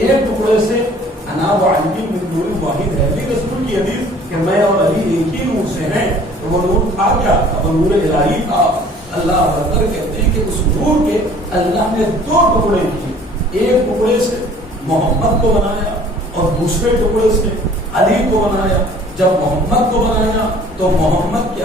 ایک ٹکڑے سے انا و علی من نور واحد ہے، لیکن رسول کی حدیث کہ میں اور علی ایک ہی نور سے ہیں، تو وہ نور تھا کیا؟ وہ نور الہی تھا۔ اللہ اکبر کہتے ہیں کہ اس نور کے اللہ نے دو ٹکڑے کیے، ایک ٹکڑے سے محمد کو بنایا اور دوسرے ٹکڑے سے علی کو بنایا۔ جب محمد کو بنایا تو محمد کے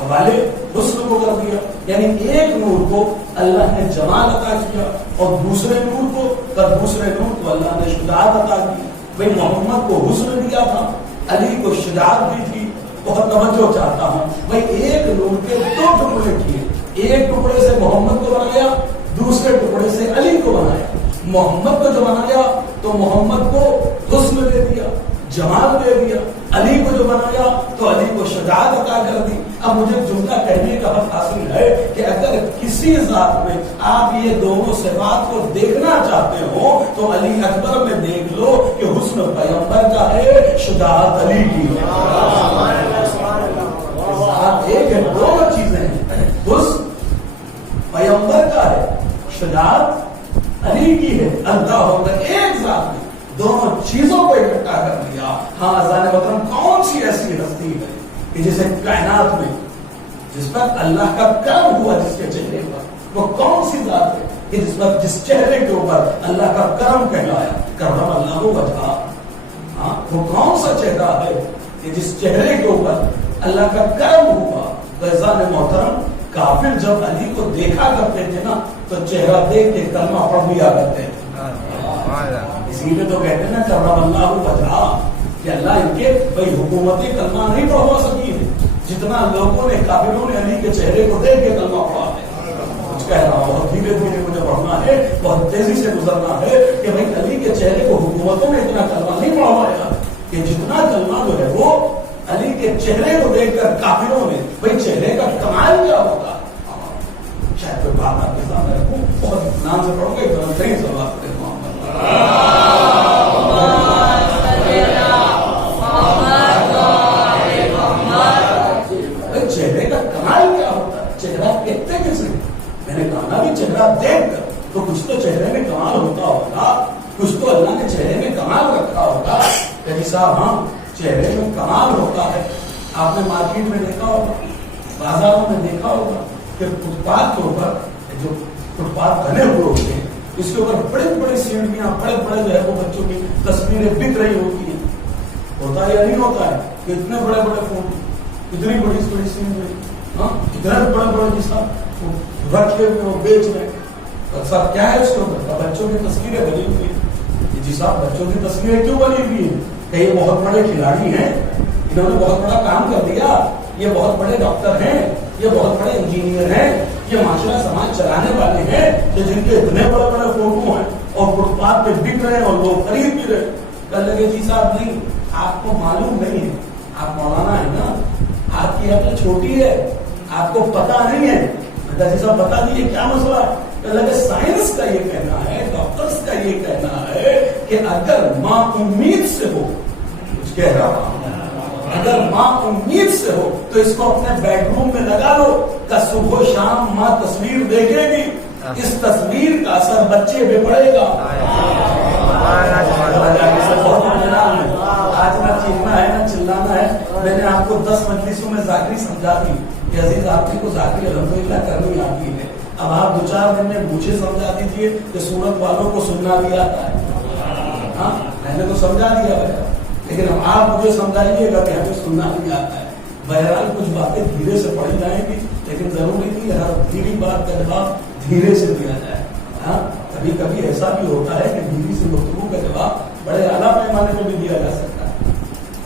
حوالے حسن کو کر دیا، یعنی ایک نور کو اللہ نے جمال عطا کیا اور دوسرے نور کو اللہ نے شجاعت عطا کی۔ بھائی محمد کو حسن دیا تھا، علی کو شجاعت دی تھی۔ بہت توجہ چاہتا ہوں، بھائی ایک نور کے دو ٹکڑے کیے، ایک ٹکڑے سے محمد کو بنایا، دوسرے ٹکڑے سے علی کو بنایا۔ محمد کو جو بنایا تو محمد کو حسن دے دیا، جمال دے دیا۔ علی کو جو بنایا تو علی کو شجاعت عطا کر دی۔ اب مجھے جملہ کہنے کا حق حاصل ہے کہ اگر کسی ذات میں آپ یہ دونوں صفات کو دیکھنا چاہتے ہو تو علی اکبر میں دیکھ لو کہ حسن پیغمبر کا ہے، شجاعت علی کی ہے۔ ایک ہے، دونوں چیزیں ہیں، حسن پیغمبر کا ہے، شجاعت علی کی ہے۔ اللہ ہوگا ایک ذات میں دونوں چیزوں کو اکٹھا کر دیا۔ ہاں اذان وطن کون سی ایسی ہستی ہے کہ جسے کائنات میں جس پر اللہ کا کرم ہوا، جس کے چہرے پر، وہ کون سی ذات ہے کہ جس چہرے کے اوپر اللہ کا کرم کہلایا؟ کرم اللہ وجہ، ہاں وہ کون سا چہرہ ہے کہ جس چہرے کے اوپر اللہ کا کرم ہوا؟ اذان محترم کافر جب علی کو دیکھا کرتے تھے نا تو چہرہ دیکھ کے کلمہ پڑھ لیا کرتے تھے۔ اسی لیے تو کہتے ہیں نا کرم اللہ وجہ، کہ اللہ ان کے بھائی حکومتی کلمہ نہیں پڑھوا سکی ہے جتنا لوگوں نے، کافروں نے علی کے چہرے کو دیکھ کے کلمہ پڑھا ہے۔ کچھ کہہ رہا ہوں، بہت دھیرے دھیرے مجھے پڑھنا ہے، بہت تیزی سے گزرنا ہے کہ بھائی علی کے چہرے کو حکومتوں نے اتنا کلمہ نہیں پڑھوایا کہ جتنا کلمہ جو ہے وہ علی کے چہرے کو دیکھ کر کافروں نے، بھائی چہرے کا کمال کیا ہوتا ہے؟ شاید کوئی بات آپ کے سامنے رکھوں، بہت اطمینان سے پڑھوں گے، اتنا صحیح سوال کریں چہرے کا کمال کیا ہوتا ہے؟ چہرہ کہتے کس نے؟ میں نے کہا نا بھی چہرہ دیکھ کر تو کچھ تو چہرے میں کمال ہوتا ہوگا، کچھ تو اللہ نے چہرے میں کمال رکھا ہوگا۔ کہ صاحب ہاں چہرے میں کمال ہوتا ہے۔ آپ نے مارکیٹ میں دیکھا ہوگا، بازاروں میں دیکھا ہوگا کہ فٹ پاتھ کے اوپر جو فٹ پاتھ بنے ہوئے ہوتے ہیں، اس کے اوپر بڑے بڑے سیڑھیاں، بڑے بڑے جو ہے وہ بچوں کی تصویریں بک رہی ہوتی ہیں۔ ہوتا ہے یا نہیں ہوتا ہے کہ اتنے بڑے بڑے فون، اتنی بڑی بڑی سیڑھی، ہاں اتنے بڑے بڑے جسم رکھ کے وہ بیچ رہے ہیں۔ صاحب کیا ہے اس کے اوپر؟ بچوں کی تصویریں بنی ہوئی ہیں۔ جی صاحب بچوں کی تصویریں کیوں بنی ہوئی ہیں؟ کہ یہ بہت بڑے کھلاڑی ہیں، انہوں نے بہت بڑا کام کر دیا، یہ بہت بڑے ڈاکٹر ہیں، یہ بہت بڑے انجینئر ہیں، یہ معاشرہ سماج چلانے والے ہیں، کہ جن کے اتنے بڑے بڑے فوٹو ہیں اور فٹ پاتھ پہ بک رہے ہیں اور لوگ خرید بھی رہے۔ کہنے لگے جی صاحب نہیں، آپ کو معلوم نہیں ہے، آپ مولانا ہے نا، آپ کی عقل چھوٹی ہے، آپ کو پتا نہیں ہے۔ جی صاحب بتا دیجیے کیا مسئلہ ہے؟ کہنے لگے سائنس کا یہ کہنا ہے، ڈاکٹرز کا یہ کہنا ہے کہ اگر ماں امید سے ہو، کچھ کہہ رہا ہوں، اگر ماں امید سے ہو تو اس کو اپنے بیڈ روم میں لگا لو، کہ صبح و شام ماں تصویر دیکھے گی، اس تصویر کا اثر بچے پہ پڑے گا۔ آج نہ چیخنا ہے نہ چلانا ہے، میں نے آپ کو 10 مجلسوں میں ذاکری سمجھا دی کہ عزیز آپ کو ذاکری الحمدللہ کرنی آتی ہے۔ اب آپ 2-4 دن میں مجھے سمجھا دیجیے کہ سورت والوں کو سننا بھی آتا ہے۔ ہاں میں نے تو سمجھا دیا ہے، لیکن اب آپ مجھے سمجھائیے گا کہ ہمیں سننا بھی آتا ہے۔ بہرحال کچھ باتیں دھیرے سے پڑھی جائیں گی، لیکن ضروری نہیں ہر دھیری بات کا جواب دھیرے سے دیا جائے۔ ہاں کبھی کبھی ایسا بھی ہوتا ہے کہ دھیری سے گفتگو کا جواب بڑے اعلیٰ پیمانے پر بھی دیا جا سکتا ہے۔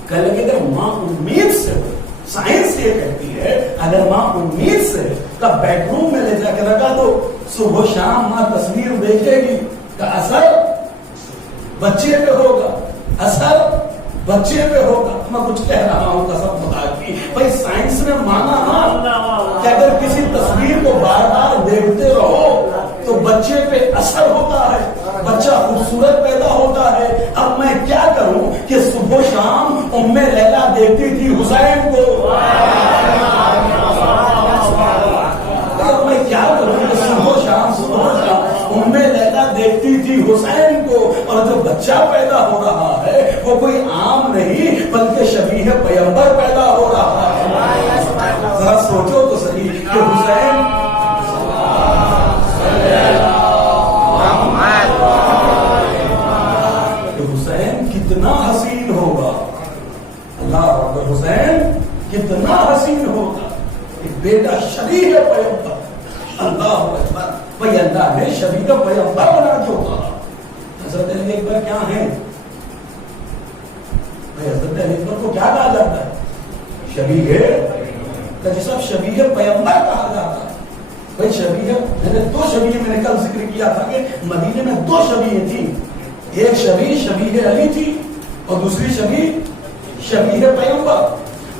کہنے لگے اگر ماں امید سے ہو، سائنس یہ کہتی ہے اگر ماں امید سے تب بیڈ روم میں لے جا کے رکھا دو، صبح شام ماں تصویر دیکھے گی، کا اثر بچے پہ ہوگا، اثر بچے پہ ہوگا۔ میں کچھ کہہ رہا ہوں قسم خدا کی، بھائی سائنس نے مانا نا کہ اگر کسی تصویر کو بار بار دیکھتے رہو تو بچے پہ اثر ہوتا ہے، بچہ خوبصورت پیدا ہوتا ہے۔ اب میں کیا کروں کہ صبح شام ام لیلا دیکھتی تھی حسین کو، اب میں کیا کروں کہ صبح شام ام لیلا دیکھتی تھی حسین کو، اور جو بچہ پیدا ہو رہا ہے وہ کوئی عام نہیں بلکہ شبیہ پیغمبر پیدا ہو رہا ہے. ذرا سوچو تو صحیح کہ حسین کتنا حسین ہوگا. اللہ اکبر. حسین کتنا حسین ہوگا. ایک بیٹا شبیہ پیغمبر. اللہ اکبر. بھائی اللہ نے شبیہ پیغمبر بنا کے اتارا. حضرت علی اکبر کیا ہیں بھائی؟ حضرت علی اکبر کو کیا کہا جاتا ہے؟ شبیہ. جسے شبیہ پیغمبر کہا جاتا ہے. بھائی شبیہ میں نے دو شبیہ میں نے کل ذکر کیا تھا کہ مدینے میں دو شبیہ تھی. ایک شبیہ علی تھی اور دوسری شبیہ پیغمبر.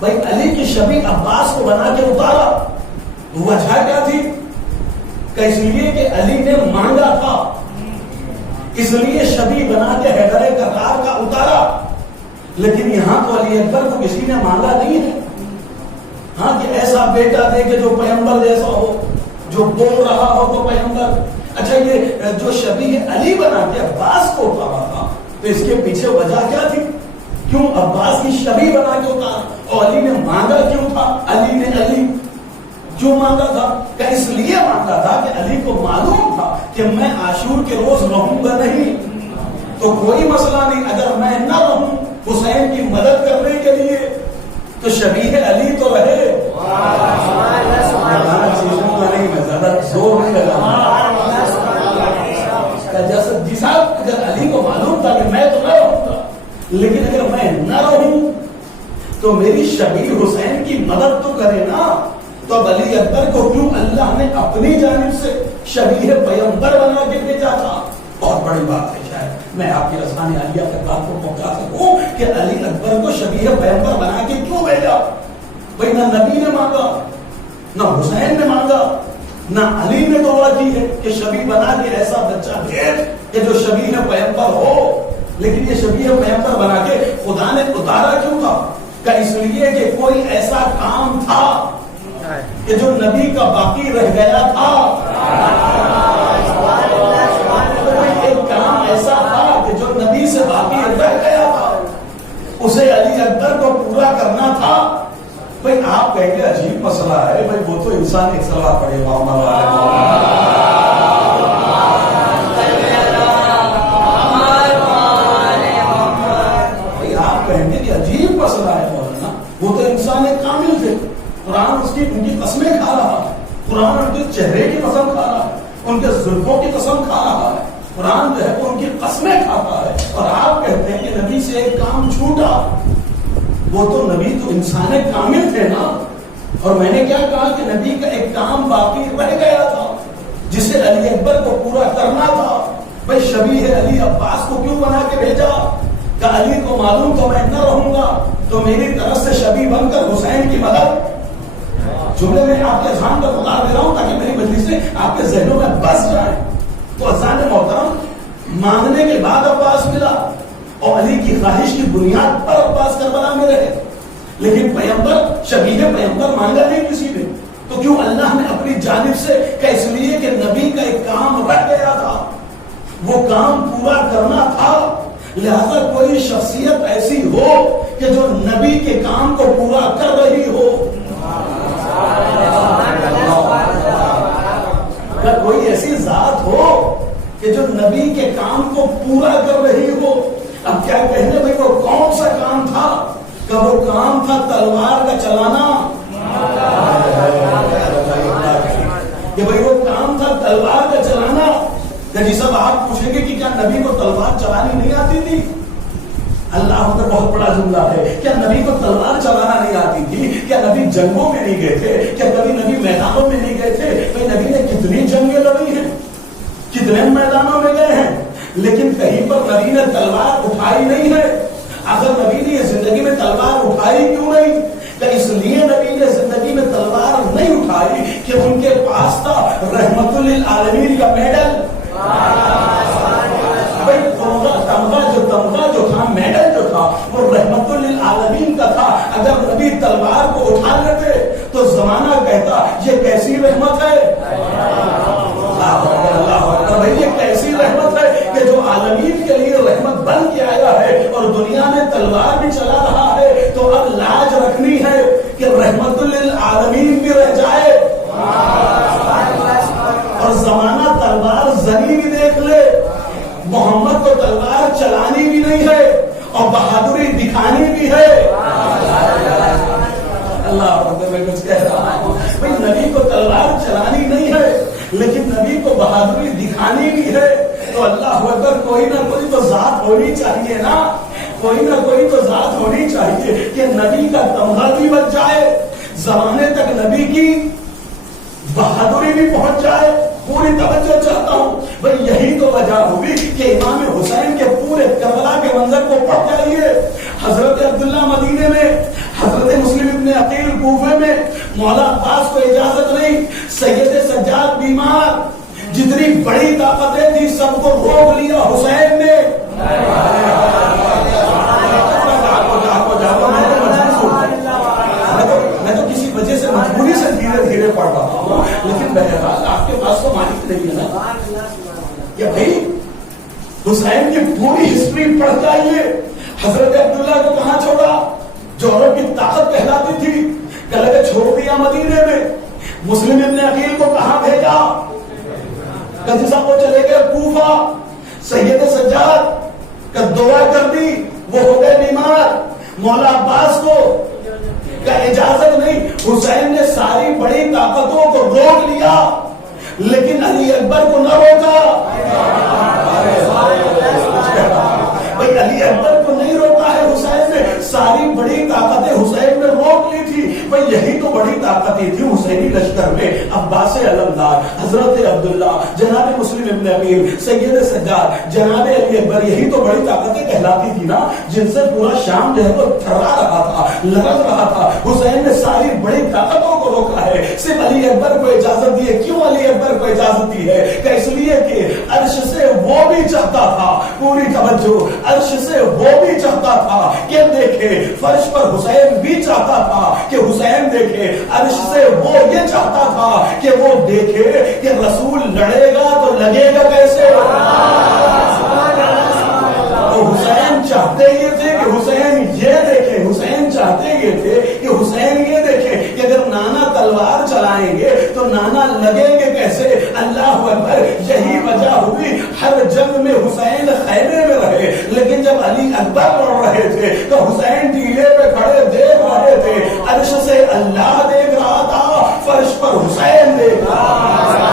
بھائی علی کی شبیہ عباس کو بنا کے اتارا. وجہ کیا تھی؟ کہ اس لیے کہ علی نے مانگا تھا, اس لیے شبیہ بنا کے حیدر کرار کا اتارا. لیکن یہاں تو علی اکبر کو کسی نے مانگا نہیں ہے. ہاں کہ ایسا بیٹا دے کہ جو پیغمبر جیسا ہو, جو بول رہا ہو تو پیغمبر. اچھا یہ جو شبیہ علی بنا کے عباس کو اتارا تھا تو اس کے پیچھے وجہ کیا تھی؟ کیوں عباس کی شبیہ بنا کے اتارا؟ اور علی نے مانگا کیوں تھا؟ علی نے کیوں مانگا تھا؟ کہ اس لیے مانگا تھا کہ علی کو معلوم تھا کہ میں عاشور کے روز رہوں گا نہیں تو کوئی مسئلہ نہیں, اگر میں نہ رہوں حسین کی مدد کرنے کے لیے تو شبیہ علی تو رہے. میں زیادہ زور نہیں لگا. جیسا اگر علی کو معلوم تھا کہ میں تو نہ رہوں گا, لیکن اگر میں نہ رہوں تو میری شبیہ حسین کی مدد تو کرے نا. تو اب علی اکبر کو کیوں اللہ نے اپنی جانب سے شبیہ پیغمبر بنا کے بھیجا تھا؟ بہت بڑی بات ہے. شاید میں آپ کی رسانِ عالیہ کے بات کو پہنچا سکوں کہ علی اکبر کو شبیہ پیغمبر بنا کے کیوں بھیجا. بھائی نہ نبی نے مانگا, نہ حسین نے مانگا, نہ علی نے دعا کی ہے کہ شبیہ بنا کے ایسا بچہ بھیج کہ جو شبیہ پیغمبر ہو. لیکن یہ شبیہ پیغمبر بنا کے خدا نے اتارا کیوں تھا؟ کہ اس لیے کہ کوئی ایسا کام تھا کہ جو نبی کا باقی رہ گیا تھا. ایک کام ایسا تھا کہ جو نبی سے باقی رہ گیا تھا, اسے علی اکبر کو پورا کرنا تھا. بھائی آپ کہیں گے عجیب مسئلہ ہے. بھائی وہ تو انسان ایک سلوات پڑھے محمد بھائی آپ کہیں گے کہ عجیب مسئلہ ہے مولانا. وہ تو انسان ایک کامل تھے. قرآن ان کی قسمیں کھا رہا ہے, قرآن ان کے چہرے کی قسم کھا رہا ہے, ان کے زلفوں کی قسم کھا رہا ہے. قرآن جو ہے وہ ان کی قسمیں کھاتا ہے. اور آپ کہتے ہیں کہ نبی سے ایک کام چھوٹا. وہ تو نبی تو انسان کامل تھے نا. اور میں نے کیا کہا کہ نبی کا ایک کام باقی رہ گیا تھا جسے علی اکبر کو پورا کرنا تھا. بھائی شبیہ علی عباس کو کیوں بنا کے بھیجا؟ کہ علی کو معلوم تو میں نہ رہوں گا تو میری طرف سے شبیہ بن کر حسین کی مدد. جملے میں آپ کے اذہان پر اتار دے رہا ہوں تاکہ میری مجلس سے آپ کے ذہنوں میں بس جائے. تو اذان محترم مانگنے کے بعد عباس ملا اور علی کی خواہش کی بنیاد پر عباس کربلا میں رہے. لیکن پیغمبر شبیہ پیغمبر مانگا نہیں کسی نے. تو کیوں اللہ نے اپنی جانب سے کہ اس لیے کہ نبی کا ایک کام رہ گیا تھا, وہ کام پورا کرنا تھا. لہذا کوئی شخصیت ایسی ہو کہ جو نبی کے کام کو پورا کر رہی ہو. کوئی ایسی ذات ہو کہ جو نبی کے کام کو پورا کر رہی ہو. اب کیا کہنے بھائی وہ کون سا کام تھا؟ کہ وہ کام تھا تلوار کا چلانا. کہ بھائی وہ کام تھا تلوار کا چلانا. جی سب آپ پوچھیں گے کہ کیا نبی کو تلوار چلانی نہیں آتی تھی؟ اللہ کا بہت بڑا جملہ ہے. کیا نبی کو تلوار چلانا نہیں آتی تھی؟ کیا نبی جنگوں میں نہیں گئے تھے؟ کیا کبھی نبی میدانوں میں نہیں گئے تھے؟ بھائی نبی نے کتنی جنگیں لڑی ہیں, کتنے میدانوں میں گئے ہیں, لیکن کہیں پر نبی نے تلوار اٹھائی نہیں ہے. اگر نبی نے زندگی میں تلوار اٹھائی کیوں نہیں؟ کہ اس لیے نبی نے زندگی میں تلوار نہیں اٹھائی کہ ان کے پاس تھا رحمت للعالمین کا میڈل. تمغہ جو تھا, میڈل جو تھا, وہ رحمت للعالمین کا تھا. اگر نبی تلوار کو اٹھا لیتے تو زمانہ کہتا یہ کیسی رحمت ہے. اللہ بھائی یہ کیسی رحمت ہے کہ جو جو عالمین کے لیے رحمت بن کے آیا ہے اور دنیا میں تلوار بھی چلا رہا ہے، تو اب لاج رکھنی ہے کہ رحمت للعالمین بھی رہ جائے اور زمانہ تلوار زنی بھی دیکھ لے۔ محمد کو تلوار چلانی بھی نہیں ہے اور بہادری دکھانی بھی ہے۔ اللہ میں کچھ کہہ رہا ہوں بھائی، نبی کو تلوار چلانی نہیں ہے لیکن نبی کو بہادری دکھانی بھی ہے، تو اللہ اکبر، کوئی نہ کوئی تو ذات ہونی چاہیے نا، کوئی نہ کوئی تو ذات ہونی چاہیے کہ نبی کا تمغہ بھی بچ جائے، زمانے تک نبی کی بہادری بھی پہنچ جائے۔ پوری توجہ چاہتا ہوں بھائی، یہی تو وجہ ہوگی کہ امام حسین کے پورے کربلا کے منظر کو پڑھ جائیے۔ حضرت عبداللہ مدینے میں، حضرت مسلم ابن عقیل کوفے میں، مولا عباس کو اجازت نہیں، سید سجاد بیمار، جتنی بڑی طاقتیں تھی سب کو روک لیا حسین نے۔ میں تو کسی وجہ سے مجبوری سے دھیرے دھیرے پڑھ رہا ہوں، لیکن بہرحال آپ کے پاس تو مالک نہیں ہے نا کہ بھائی حسین کی پوری ہسٹری پڑھ جائیے۔ حضرت عبداللہ کو کہاں چھوڑا؟ جوہر کی طاقت کہلاتی تھی، کلگے چھوڑ دیا مدینے میں۔ مسلم ابن عقیل کو کہاں بھیجا؟ قدیسہ کو چلے گئے کوفہ۔ سید سجاد کا دعا کر دی، وہ ہو گئے بیمار۔ مولا عباس کو کا اجازت نہیں، حسین نے ساری بڑی طاقتوں کو روک لیا لیکن علی اکبر کو نہ روکا۔ بھائی علی اکبر کو نہیں روکا ہے حسین نے، ساری بڑی طاقتیں حسین نے روک لی تھی۔ بھائی یہی تو بڑی طاقتیں تھی حسینی لشکر میں، عباس علمدار، حضرت عبداللہ، جناب مسلم ابن عقیل، سید سجاد، جناب علی اکبر، یہی تو بڑی طاقتیں کہلاتی تھی نا، جن سے پورا شام جو ہے وہ تھرا رہا تھا، لرز رہا تھا۔ حسین نے ساری بڑی طاقتوں کو روکا ہے، صرف علی اکبر کو اجازت دی ہے۔ کیوں علی اکبر کو اجازت دی ہے؟ کہ اس لیے کہ عرش سے وہ بھی چاہتا تھا، پوری توجہ، عرش سے وہ بھی چاہتا تھا کہ دیکھے، فرش پر حسین بھی چاہتا تھا کہ حسین دیکھے، عرش سے وہ یہ چاہتا تھا کہ وہ دیکھے کہ رسول لڑے گا تو لگے گا کیسے۔ تو حسین چاہتے یہ تھے کہ حسین یہ دیکھے، حسین چاہتے یہ تھے کہ حسین یہ دیکھے کہ اگر نانا تلوار چلائیں گے تو نانا لگیں گے کیسے۔ اللہ اکبر، یہی وجہ ہوئی ہر جنگ میں حسین خیمے میں رہے، لیکن جب علی اکبر لڑ رہے تھے تو حسین ٹیلے پہ کھڑے دیکھ رہے تھے، عرش سے اللہ دیکھ رہا تھا، فرش پر حسین دیکھ رہا تھا۔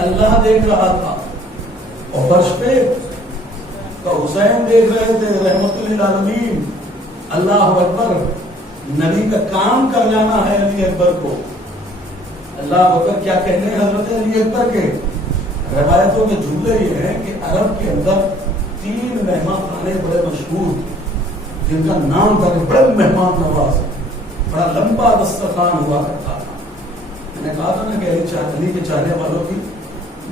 اللہ دیکھ رہا تھا اور فرش پہ تو حسین دیکھ رہے تھے، رحمت للعالمین۔ اللہ اکبر، نبی کا کام کر جانا ہے علی اکبر کو۔ اللہ اکبر، کیا کہنے حضرت علی اکبر کے؟ روایتوں میں جملے یہ ہیں کہ عرب کے اندر 3 مہمان خانے بڑے مشہور تھے جن کا نام تھا کہ بڑے مہمان نواز، بڑا لمبا دسترخوان ہوا کرتا تھا۔ میں نے کہا تھا نا کہ علی کے چاہنے والوں کی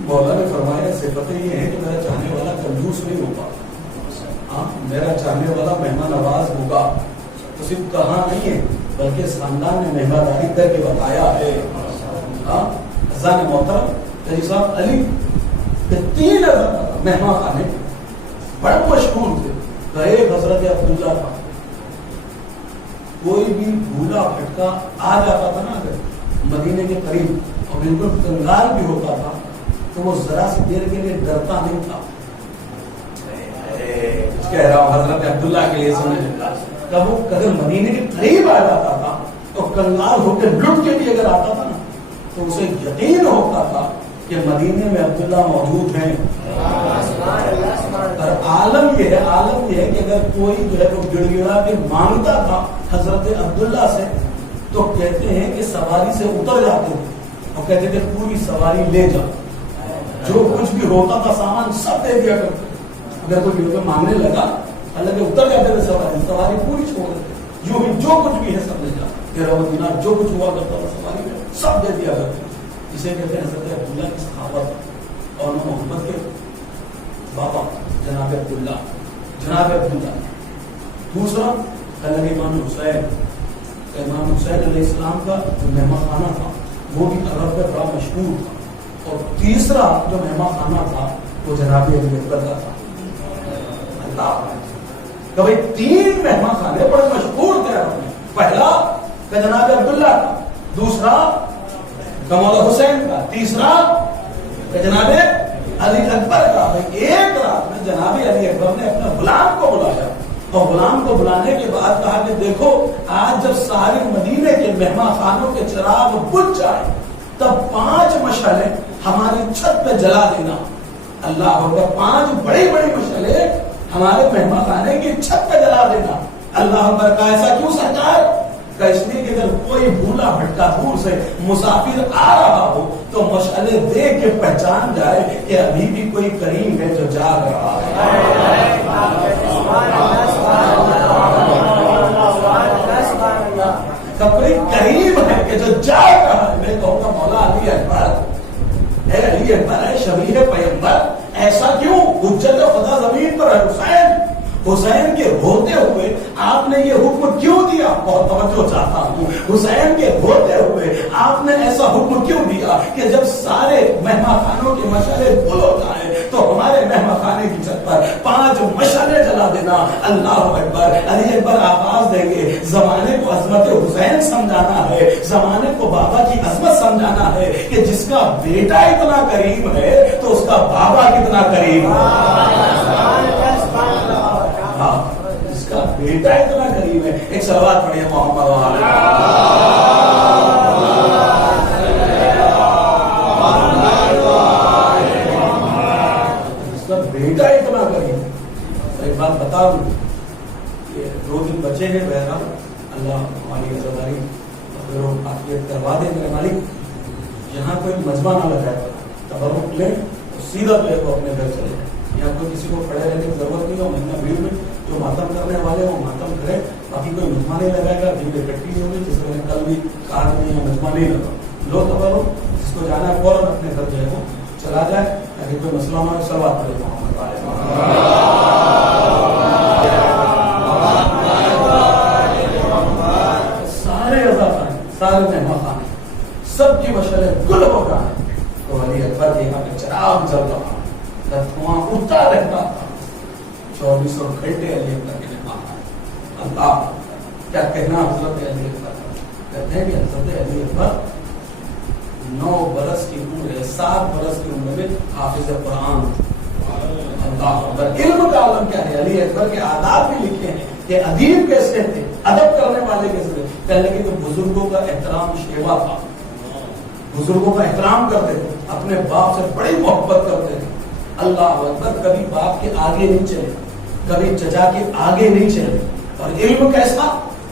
مولا نے فرمایا صفتیں یہ ہیں کہ میرا چاہنے والا کنجوس نہیں ہوگا، ہاں میرا چاہنے والا مہمان نواز ہوگا۔ تو صرف کہاں نہیں ہے بلکہ اس خاندان نے مہمانداری کر کے بتایا ہے۔ ہاں حضرت محترم حاجی صاحب علی کے 3 مہمان خانے بڑے مشہور تھے۔ تو ایک حضرت عبداللہ تھا، کوئی بھی بھولا پھٹکا آ جاتا تھا نا اگر مدینے کے قریب اور بالکل کنگال بھی ہوتا تھا تو وہ ذرا سی دیر کے لیے ڈرتا نہیں تھا۔ کہہ رہا ہوں حضرت عبداللہ کے لیے سمجھ، جب وہ اگر مدینے کے قریب آ جاتا تھا تو کنگال ہو کے لٹ کے بھی اگر آتا تھا نا تو اسے یقین ہوتا تھا کہ مدینے میں عبداللہ موجود ہیں۔ اور عالم یہ ہے کہ اگر کوئی جو ہے وہ گڑ گڑا کے مانگتا تھا حضرت عبداللہ سے تو کہتے ہیں کہ سواری سے اتر جاتے تھے اور کہتے تھے پوری سواری لے جاؤ، جو کچھ بھی ہوتا تھا سامان سب دے دیا کرتے۔ اگر کوئی جو مانگنے لگا حالانکہ اتر جاتے تھے سواری پوری چھوڑ دیتے، جو کچھ بھی ہے سب دے جا، تیرا مدینہ جو کچھ ہوا کرتا تھا سواری میں سب دے دیا کرتے۔ اسے کہتے ہیں حضرت عبداللہ کی صحابت۔ اور محمد کے بابا جناب عبداللہ دوسرا حضرت امام حسین علیہ السلام کا جو مہمان خانہ تھا وہ بھی عرب میں بڑا مشہور تھا، اور تیسرا جو مہمان خانہ تھا وہ جناب ابی اکبر کا تھا۔ اللہ کبھی 3 مہمان خانے بڑے مشہور تھے عرب میں، پہلا کہ جناب عبداللہ کا، دوسرا کہ مولا حسین کا، تیسرا کہ جناب علی اکبر کا۔ ایک رات میں جناب علی اکبر نے اپنے غلام کو بلایا، اور غلام کو بلانے کے بعد کہا کہ دیکھو آج جب سارے مدینے کے مہمان خانوں کے چراغ بجھ جائے تب 5 مشعلیں ہماری چھت پہ جلا دینا۔ اللہ اکبر، 5 بڑی بڑی مشعلیں ہمارے مہمان خانے کی چھت پہ جلا دینا۔ اللہ اکبر، کا ایسا کیوں سرکار؟ کہ اس لیے کہ اگر کوئی بھولا بھٹکا دور سے مسافر آ رہا ہو تو مشعلیں دیکھ کے پہچان جائے کہ ابھی بھی کوئی کریم ہے جو جاگ رہا ہے۔ کوئی کریم ہے کہ جو جاگ رہا ہے۔ میں کہوں گا مولا علی اکبر، اے علی اکبر، اے شبیہ پیغمبر، ایسا کیوں؟ حجت خدا زمین پر ہے حسین کے ہوتے ہوئے آپ نے یہ حکم کیوں دیا؟ بہت توجہ چاہتا ہوں، حسین کے ہوتے ہوئے آپ نے ایسا حکم کیوں دیا کہ جب سارے مہمان خانوں کی مشعلیں گل ہو جائیں تو ہمارے مہمان خانے کی چھت پر 5 مشعلیں جلا دینا۔ اللہ اکبر، علی اکبر آواز دیں گے، زمانے کو عظمت حسین سمجھانا ہے، زمانے کو بابا کی عظمت سمجھانا ہے کہ جس کا بیٹا اتنا کریم ہے تو اس کا بابا کتنا کریم ہے۔ اس کا بیٹا اتنا قریب ہے۔ ایک صلوات پڑھیے محمد وعلیہ۔ اس کا بیٹا اتنا قریب ہے۔ ایک بات بتا دوں، یہ 2 دن بچے ہیں، بہرحال اللہ ہماری عزتداری عافیت کروا دے میرے مالک۔ یہاں کوئی مجمع نہ لگائے، تبرک لیں سیدھا لے کو اپنے گھر چلے جائیں، یہاں کوئی کسی کو کھڑے رہنے کی ضرورت نہیں ہو۔ مہینہ بھیڑ میں جو ماتم کرنے والے وہ ماتم کرے، باقی کوئی مجمع نہیں لگائے گا، بھیڑ اکٹھی نہیں ہوگی۔ جس طرح کل بھی کہا نہیں ہے مجمع نہیں لگا، لو تبرو، جس کو جانا ہے فوراً اپنے گھر جو ہے وہ چلا جائے، تاکہ کوئی مسئلہ ہمارے صلوات پڑھے محمد علیہ۔ سارے عزا سارے مہمان خانے سب کی مشعلیں گل ہو رہا ہے تو علی اکبر کے یہاں پہ چراغ جل رہا ہے، دھواں اٹھتا رہتا تھا 24 گھنٹے علی اکبر کے مہمان خانے۔ اللہ کیا کہنا حضرت علی اکبر، کہتے ہیں کہ حضرت علی اکبر 9 برس کی عمر، 7 برس کی عمر میں حافظ قرآن۔ اللہ اکبر، علم کا عالم کیا ہے۔ علی اکبر کے آداب بھی لکھے ہیں کہ ادیب کیسے تھے، ادب کرنے والے کیسے تھے۔ پہلے کہ بزرگوں کا احترام شیوا تھا، بزرگوں کا احترام کرتے تھے، اپنے باپ سے بڑی محبت کرتے تھے۔ اللہ اکبر، کبھی باپ کے آگے نہیں چلے، کبھی چچا کے آگے نہیں چلے۔ اور علم کیسا؟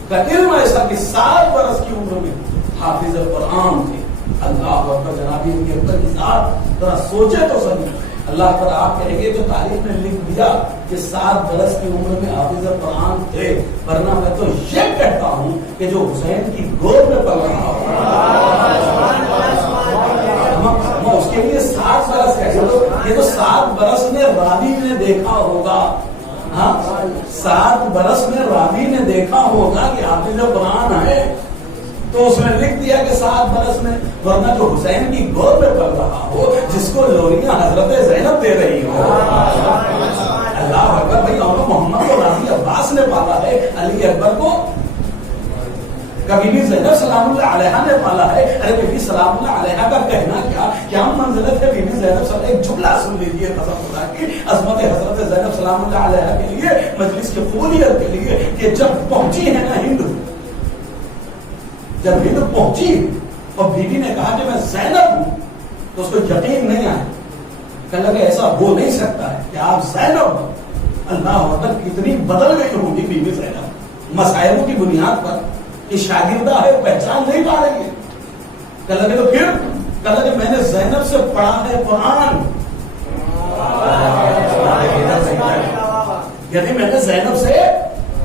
کا علم ایسا کہ 7 برس کی عمر میں حافظ قرآن تھے۔ اللہ اکبر، جناب ان کے اوپر ذات ذرا سوچے تو صحیح۔ اللہ پر آپ کہیں گے تو تاریخ نے لکھ دیا کہ 7 برس کی عمر میں حافظ قرآن تھے، ورنہ میں تو یہ کہتا ہوں کہ جو حسین کی گود میں پل رہا ہو اس کے لیے 7 برس کیسے؟ یہ تو 7 برس میں راوی نے دیکھا ہوگا، 7 برس میں راوی نے دیکھا ہوگا کہ حافظ قرآن ہے تو اس نے لکھ دیا کہ 7 برس میں، ورنہ جو حسین کی گود میں پل رہا ہو، جس کو لوریاں حضرت زینب دے رہی ہو۔ اللہ اکبر، بھائی محمد کو راضی عباس نے پالا ہے، علی اکبر کو کبھی بھی زینب سلام اللہ علیہ نے پالا ہے۔ ارے بی بی سلام اللہ علیہ کا کہنا کیا منزلت ہے بی بی زینب صلی اللہ علیہ، ایک جملہ سن لیجیے قسم خدا کی عظمت حضرت زینب سلام اللہ علیہ کے لیے، مجلس کی قبولیت کے لیے، کہ جب پہنچی ہے نا ہند، جب ہند پہنچی اور بیوی نے کہا کہ میں زینب ہوں تو اس کو یقین نہیں آیا، کہنے لگا ایسا ہو نہیں سکتا ہے کہ آپ زینب ہو۔ اللہ اکبر، کتنی بدل گئی ہوگی بیوی زینب مسائلوں کی بنیاد پر کہ شاگردہ ہے، پہچان نہیں پا رہی ہے۔ کہنے لگے تو پھر کہنے لگے میں نے زینب سے پڑھا ہے قرآن، یعنی میں نے زینب سے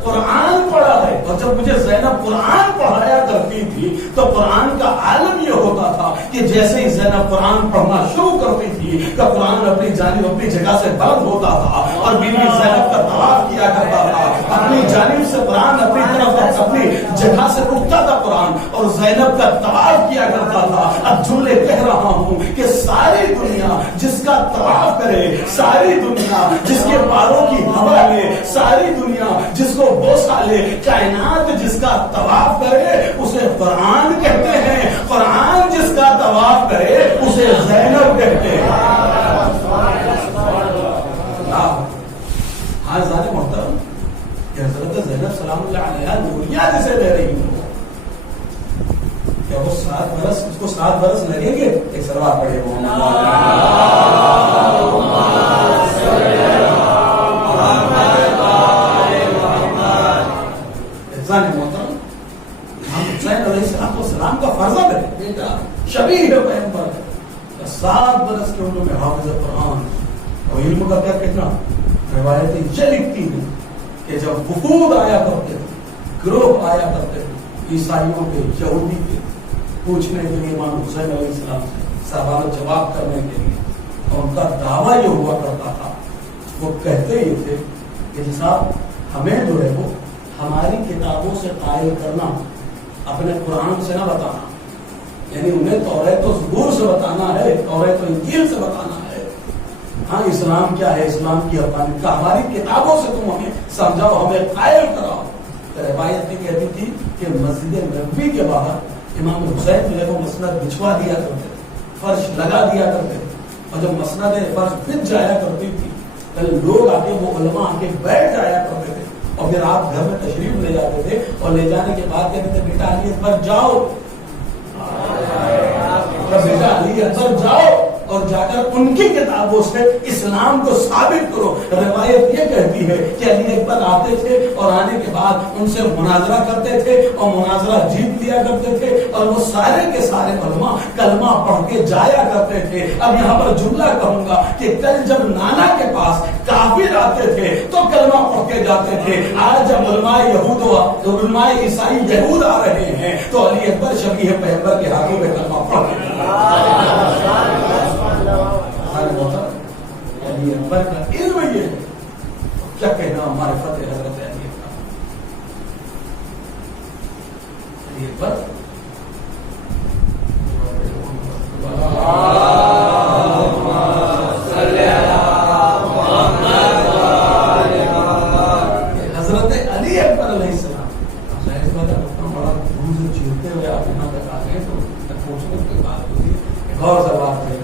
قرآن پڑھا ہے۔ اور جب مجھے زینب قرآن پڑھایا کرتی تھی تو قرآن کا عالم یہ ہوتا تھا کہ جیسے ہی زینب قرآن پڑھنا شروع کرتی تھی کہ قرآن اپنی جانب اپنی جگہ سے بلند ہوتا تھا اور بیوی زینب کا طواف کیا کرتا تھا، اپنی جانب سے قرآن اپنی طرف اپنی جگہ سے اٹھتا تھا قرآن اور زینب کا طواف کیا کرتا تھا۔ اب جملے کہہ رہا ہوں کہ ساری دنیا جس کا طواف کرے، ساری دنیا جس کے پاروں کی ہوا لے، ساری دنیا جس کو بوسہ لے، کائنات جس کا طواف کرے اسے قرآن کہتے ہیں، قرآن جس کا طواف کرے اسے زینب کہتے ہیں۔ ہاں ذات محترم کہ حضرت زینب سلام اللہ علیہ نوریہ جسے لے رہی ہوں کیا وہ 7 برس اس کو 7 برس لگیں گے؟ ایک سلوات پڑھے وہ محترم حسین علیہ السلام کا فرزند ہے، بیٹا شبیہ پیغمبر ہے، 7 برس کی عمر میں حافظ قرآن اور علم کا کیا کہنا۔ روایتیں یہ لکھتی ہیں کہ جب وفود آیا کرتے تھے، گروہ آیا کرتے تھے عیسائیوں کے، یہودی کے، پوچھنے کے لیے امام حسین علیہ السلام سے سوال جواب کرنے کے لیے، اور ان کا دعویٰ یہ ہوا کرتا تھا، وہ کہتے یہ تھے کہ صاحب ہمیں جو ہے وہ ہماری کتابوں سے قائل کرنا، اپنے قرآن سے نہ بتانا، یعنی انہیں توریت و زبور سے بتانا ہے، توریت و انجیل سے بتانا ہے۔ ہاں اسلام کیا ہے، اسلام کی حقانیت کا ہماری کتابوں سے تم ہمیں سمجھاؤ، ہمیں قائل کراؤ۔ تو روایت کہتی تھی کہ مسجد نبوی کے باہر امام حسین جو ہے وہ مسند بچھوا دیا کرتے تھے، فرش لگا دیا کرتے تھے، اور جب مسند فرش بچ جایا کرتی تھی پہلے لوگ آ کے وہ علماء آ کے بیٹھ جایا کرتے تھے، اور پھر آپ گھر میں تشریف لے جاتے تھے اور لے جانے کے بعد کہتے تھے بیٹا علی اکبر جاؤ، بیٹا علی اکبر جاؤ اور جا کر ان کی کتابوں سے اسلام کو ثابت کرو۔ روایت یہ کہتی ہے کہ علی اکبر آتے تھے اور آنے کے بعد ان سے مناظرہ کرتے تھے اور مناظرہ جیت لیا کرتے تھے، اور وہ سارے کے سارے علماء کلمہ پڑھ کے جایا کرتے تھے۔ اب یہاں پر جملہ کہوں گا کہ کل جب نانا کے پاس کافر آتے تھے تو کلمہ پڑھ کے جاتے تھے، آج جب علماء عیسائی یہود آ رہے ہیں تو علی اکبر شبیہ پیغمبر کے ہاتھوں میں کلمہ پڑھ کے علی اکبر کا علم یہ ہے، کیا کہنا معرفت حضرت علی اکبر۔ حضرت علی اکبر علیہ السلام بڑا چیرتے ہوئے آپ یہاں تک آ گئے تو پوچھنے کی بات ہوتی ہے، غور سے بات ہے۔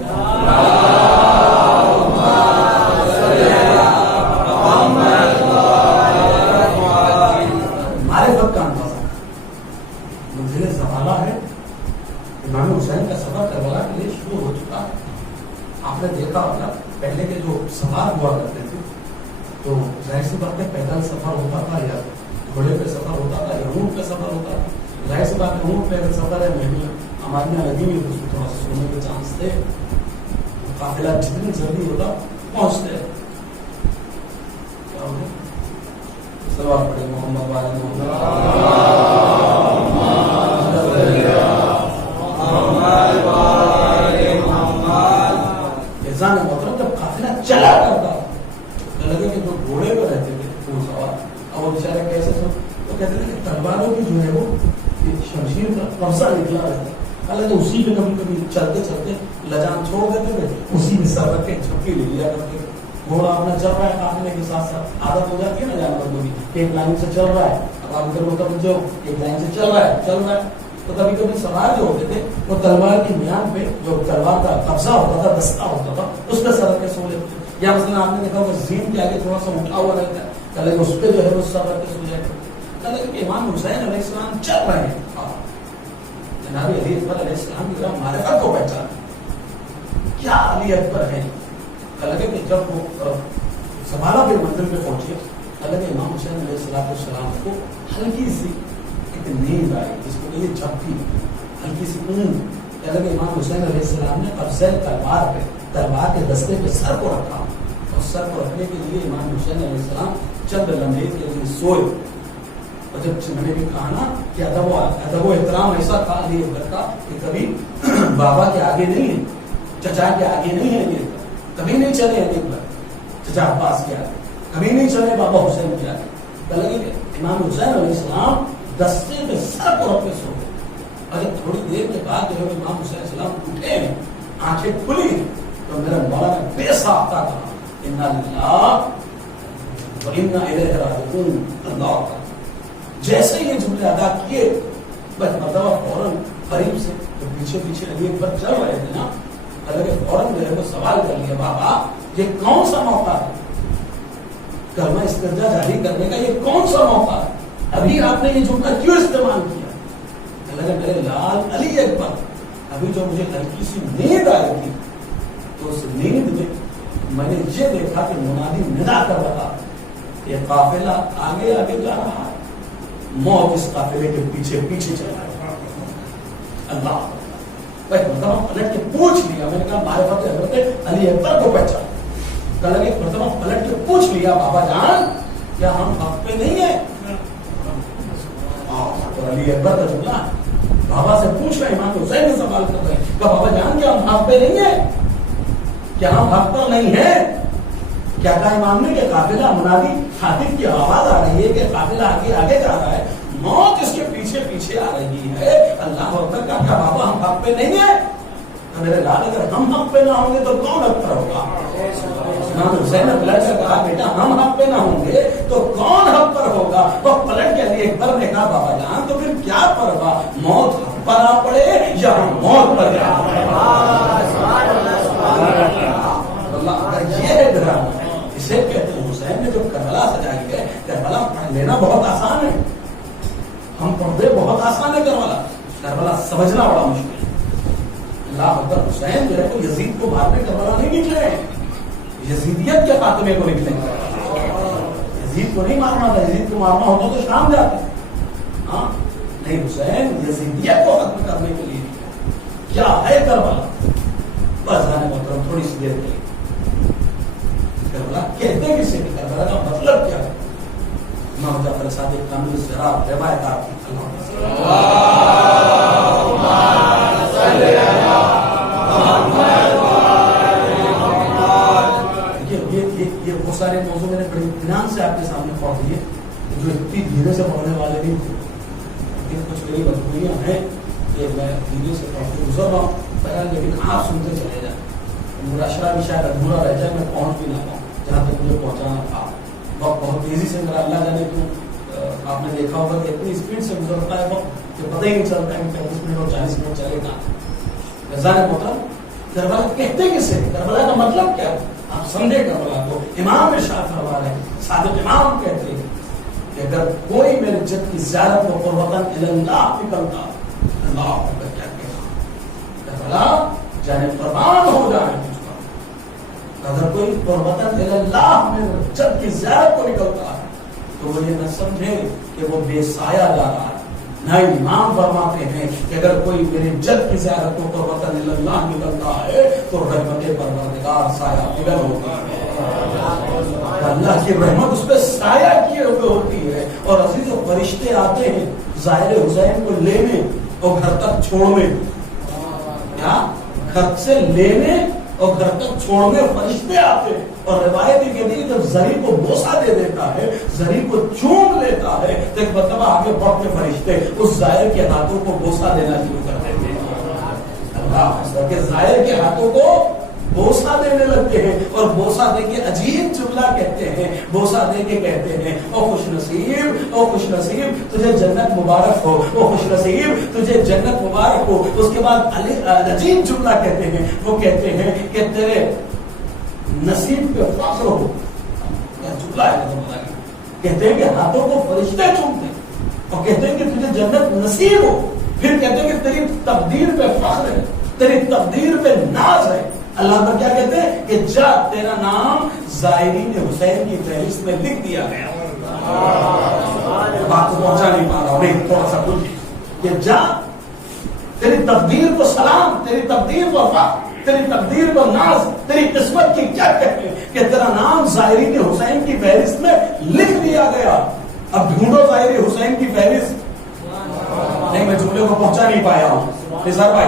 امام حسین کا سفر کربلا کے لیے شروع ہو چکا ہے۔ آپ نے دیکھا ہوگا پہلے کے جو سوار ہوا کرتے تھے تو ظاہر سی بات ہے پیدل سفر ہوتا تھا یا گھوڑے پہ سفر ہوتا تھا یا اونٹ پہ سفر ہوتا تھا۔ ظاہر سی بات ہے اونٹ پہ اگر سفر ہے مہنگی ہمارے یہاں لگی ہوئی تو اس میں تھوڑا سا سونے کے چانس تھے، قافلہ جتنی جلدی ہوتا پہنچتے۔ کیا ہوگا سوال پڑے محمد والے محترم جب قافلہ چلا کرتا تو لگے کہ جو گھوڑے پہ رہتے تھے وہ سوار، اب وہ بیچارے کیسے سو تو کہتے تھے کہ تلواروں کی جو ہے وہ شمشیر کا قبضہ نکلا رہتا، حالانکہ اسی پہ کبھی کبھی چلتے چلتے لجان چھوڑ دیتے تھے، اسی میں سر رکھ کے جھپکی لے لیا کرتے تھے۔ گھوڑا اپنا چل رہا ہے قافلے کے ساتھ ساتھ، عادت ہو جاتی ہے نا جانوروں کی، ایک لائن سے چل رہا ہے، اب آپ ادھر متوجہ ہو ایک لائن سے چل رہا ہے، تو کبھی کبھی سوار جو ہوتے تھے وہ تلوار کی میان پہ جو تلوار کا قبضہ ہوتا تھا، دستہ ہوتا تھا، اس پہ سر رکھ کے سو لیتے تھے، یا مثلا آپ نے دیکھا وہ زین کے آگے تھوڑا سا اٹھا ہوا رہتا ہے، کہتے اس پہ جو ہے وہ سر رکھ کے سو جائے کرتے۔ کہ امام حسین علیہ السلام چل رہے ہیں، جناب علی اکبر علیہ السلام کی معرفت کو پہچان کیا علی اکبر ہے۔ حالانکہ کہ جب وہ سبالہ پہ منزل پہ پہنچے، حالانکہ امام حسین علیہ السلام کو ہلکی سی ایک نیند آئی، جس کو یہ جھپکی، ہلکی سی نیند۔ حالانکہ امام حسین علیہ السلام نے افضل تلوار پہ، تلوار کے دستے پہ سر کو رکھا، اور سر کو رکھنے کے لیے امام حسین علیہ السلام چند لمحے کے لیے سوئے، اور جب میں نے بھی کہا نا کہ ادب و احترام ایسا تھا علی اکبر کا کہ کبھی بابا کے آگے نہیں ہے، چچا کے آگے نہیں ہے، علی اکبر کبھی نہیں چلے علی اکبر چچا عباس کے آگے، کبھی نہیں چلے بابا حسین کے آگے. کہ امام حسین علیہ السلام دستے میں سر کو رکھ کے سو گئے، اور جب تھوڑی دیر کے بعد جب امام حسین علیہ السلام اٹھے ہیں، آنکھیں کھلی تو میرا مولا نے بے ساختہ کہا انا للہ و انا الیہ راجعون. اللہ جیسے یہ جملے ادا کیے بس مرتبہ فوراً قریب سے تو پیچھے پیچھے علی اکبر چل رہے تھے نا، اللہ فوراً میرے کو سوال کر لیا بابا یہ کون سا موقع ہے کلمہ استرجاع جاری کرنے کا، یہ کون سا موقع ہے، ابھی آپ نے یہ جملہ کیوں استعمال کیا؟ اللہ نے میرے لال علی اکبر ابھی جو مجھے ہلکی سی نیند آئی تھی تو اس نیند میں نے یہ دیکھا کہ منادی ندا کر رہا یہ قافلہ آگے آگے جا رہا ہے، موت اس قافلے کے پیچھے پیچھے چل رہا ہے. اللہ مرتبہ پلٹ کے پوچھ لیا، میں نے کہا معرفت حضرت علی اکبر کو پہچان. کہا کہ مرتبہ پلٹ کے پوچھ لیا بابا جان کیا ہم حق پہ نہیں ہیں؟ اور علی اکبر کا جملہ بابا سے پوچھ رہے، امام حسین سے سوال کر رہے ہیں کہ بابا جان کیا ہم حق پہ نہیں ہیں، کیا ہم حق پر نہیں ہیں؟ کیا کہا امام نے کہ قافلہ منادی خاطب کی آواز آ رہی ہے کہ قافلہ آگے آگے جا رہا ہے، موت اس کے پیچھے پیچھے آ رہی ہے. اللہ اکبر کا کیا بابا ہم حق پہ نہیں ہیں؟ میرے لال اگر ہم حق پہ نہ ہوں گے تو کون حق پر ہوگا؟ امام حسین نے پلٹ کر کہا بیٹا ہم حق پہ نہ ہوں گے تو کون حق پر ہوگا؟ وہ پلٹ کے علی اکبر نے کہا بابا جان تو پھر کیا پرواہ، موت ہم پر آ پڑے یا ہم موت پر جا پڑے. اللہ یہ ہے ڈرامہ، اسے کہتے ہیں حسین نے جو کربلا سجائی ہے. کربلا پڑھ لینا بہت آسان ہے، ہم پڑھتے بہت آسان ہے کربلا سمجھنا بڑا مشکل ہے. اللہ اکبر حسین جو ہے تو یزید کو مارنے کربلا نہیں نکلے ہیں، یزیدیت کے خاتمے کو نکلے ہیں. یزید کو نہیں مارنا تھا، یزید کو مارنا ہوتا تو شام جاتے. ہاں نہیں، حسین یزیدیت کو ختم کرنے کے لیے کیا ہے کربلا. بس آنے محترم تھوڑی سی دیر کے لیے کربلا کہتے کسے کہ کربلا کا مطلب کیا ہے؟ امام جعفر صادق کامل ذرا روایت آپ کی یہ بہت سارے موضوع میں نے بڑے اطمینان سے آپ کے سامنے پڑھ دیے جو اتنی دھیرے سے پڑھنے والے نہیں تھے، لیکن کچھ میری مجبوریاں ہیں کہ میں دھیرے سے پڑھ کے گزر رہا ہوں. لیکن آپ سنتے چلے جائیں، مشاعرہ بھی شاید ادھورا رہ جائے، میں پہنچ بھی نہ پاؤں جہاں تک مجھے پہنچانا تھا. وقت بہت تیزی سے میرا اللہ جانے کیوں آپ نے دیکھا ہوگا کہ اتنی اسپیڈ سے گزرتا ہے وقت کہ پتہ ہی نہیں چلتا ہے کہ 35 منٹ اور 40 منٹ چلے گا. رضان محترم کربلا کہتے کسے، کربلا کا مطلب کیا ہے آپ سمجھے. کربلا کو امام ارشاد فرما رہے ہیں، صادق امام کہتے ہیں کہ اگر کوئی میرے جد کی زیارت کو قربتاً اللہ نکلتا، اللہ اکبر کیا کہا، کربلا جانب قربان ہو جائے مجھ پر. اگر کوئی قربتاً اللہ میں جد کی زیارت کو نکلتا ہے تو وہ یہ نہ سمجھے کہ وہ بے سایہ جا رہا ہے. نہ امام فرماتے ہیں کہ اگر کوئی میرے جد کی زیارت کو قربتاً اللہ نکلتا ہے تو رحمت پروردگار سایہ نگل ہوتی ہے، اللہ کی رحمت اس پہ سایہ کیے ہوئے ہوتی ہے. اور عزیز و فرشتے آتے ہیں ظاہر حسین کو لینے اور گھر تک چھوڑنے، کیا گھر سے لینے اور گھر تک چھوڑنے فرشتے آتے ہیں. اور روایت یہ کہتی ہے جب زری کو بوسہ دے دیتا ہے، زری کو چوم لیتا ہے تو ایک مرتبہ آگے بڑھ کے فرشتے اس زائر کے ہاتھوں کو بوسہ دینا شروع کر دیتے ہیں. اللہ کے زائر کے ہاتھوں کو بوسہ دینے لگتے ہیں اور بوسہ دے کے عجیب جملہ کہتے ہیں، بوسہ دے کے کہتے ہیں او خوش نصیب، او خوش نصیب تجھے جنت مبارک ہو، او خوش نصیب تجھے جنت مبارک ہو. اس کے بعد عجیب جملہ کہتے ہیں، وہ کہتے ہیں کہ تیرے نصیب پہ فخر ہو. کیا جملہ ہے، کہتے ہیں کہ ہاتھوں کو فرشتے چومتے اور کہتے ہیں کہ تجھے جنت نصیب ہو. پھر کہتے ہیں کہ تیری تقدیر پہ فخر ہے، تیری تقدیر پہ ناز ہے. اللہ پر کیا کہتے ہیں کہ جا تیرا نام زائرین حسین کی فہرست میں لکھ دیا گیا. بات کو پہنچا نہیں پا رہا ہوں، نہیں تھوڑا سا کچھ کہ جا تیری تقدیر کو سلام، تیری تقدیر کو فخر، تیری تقدیر کو ناز، تیری قسمت کی کیا کہتے ہیں کہ تیرا نام زائرین حسین کی فہرست میں لکھ دیا گیا. اب ڈھونڈو ظاہر حسین کی فہرست. نہیں میں جملے کو پہنچا نہیں پایا ہوں نثار بھائی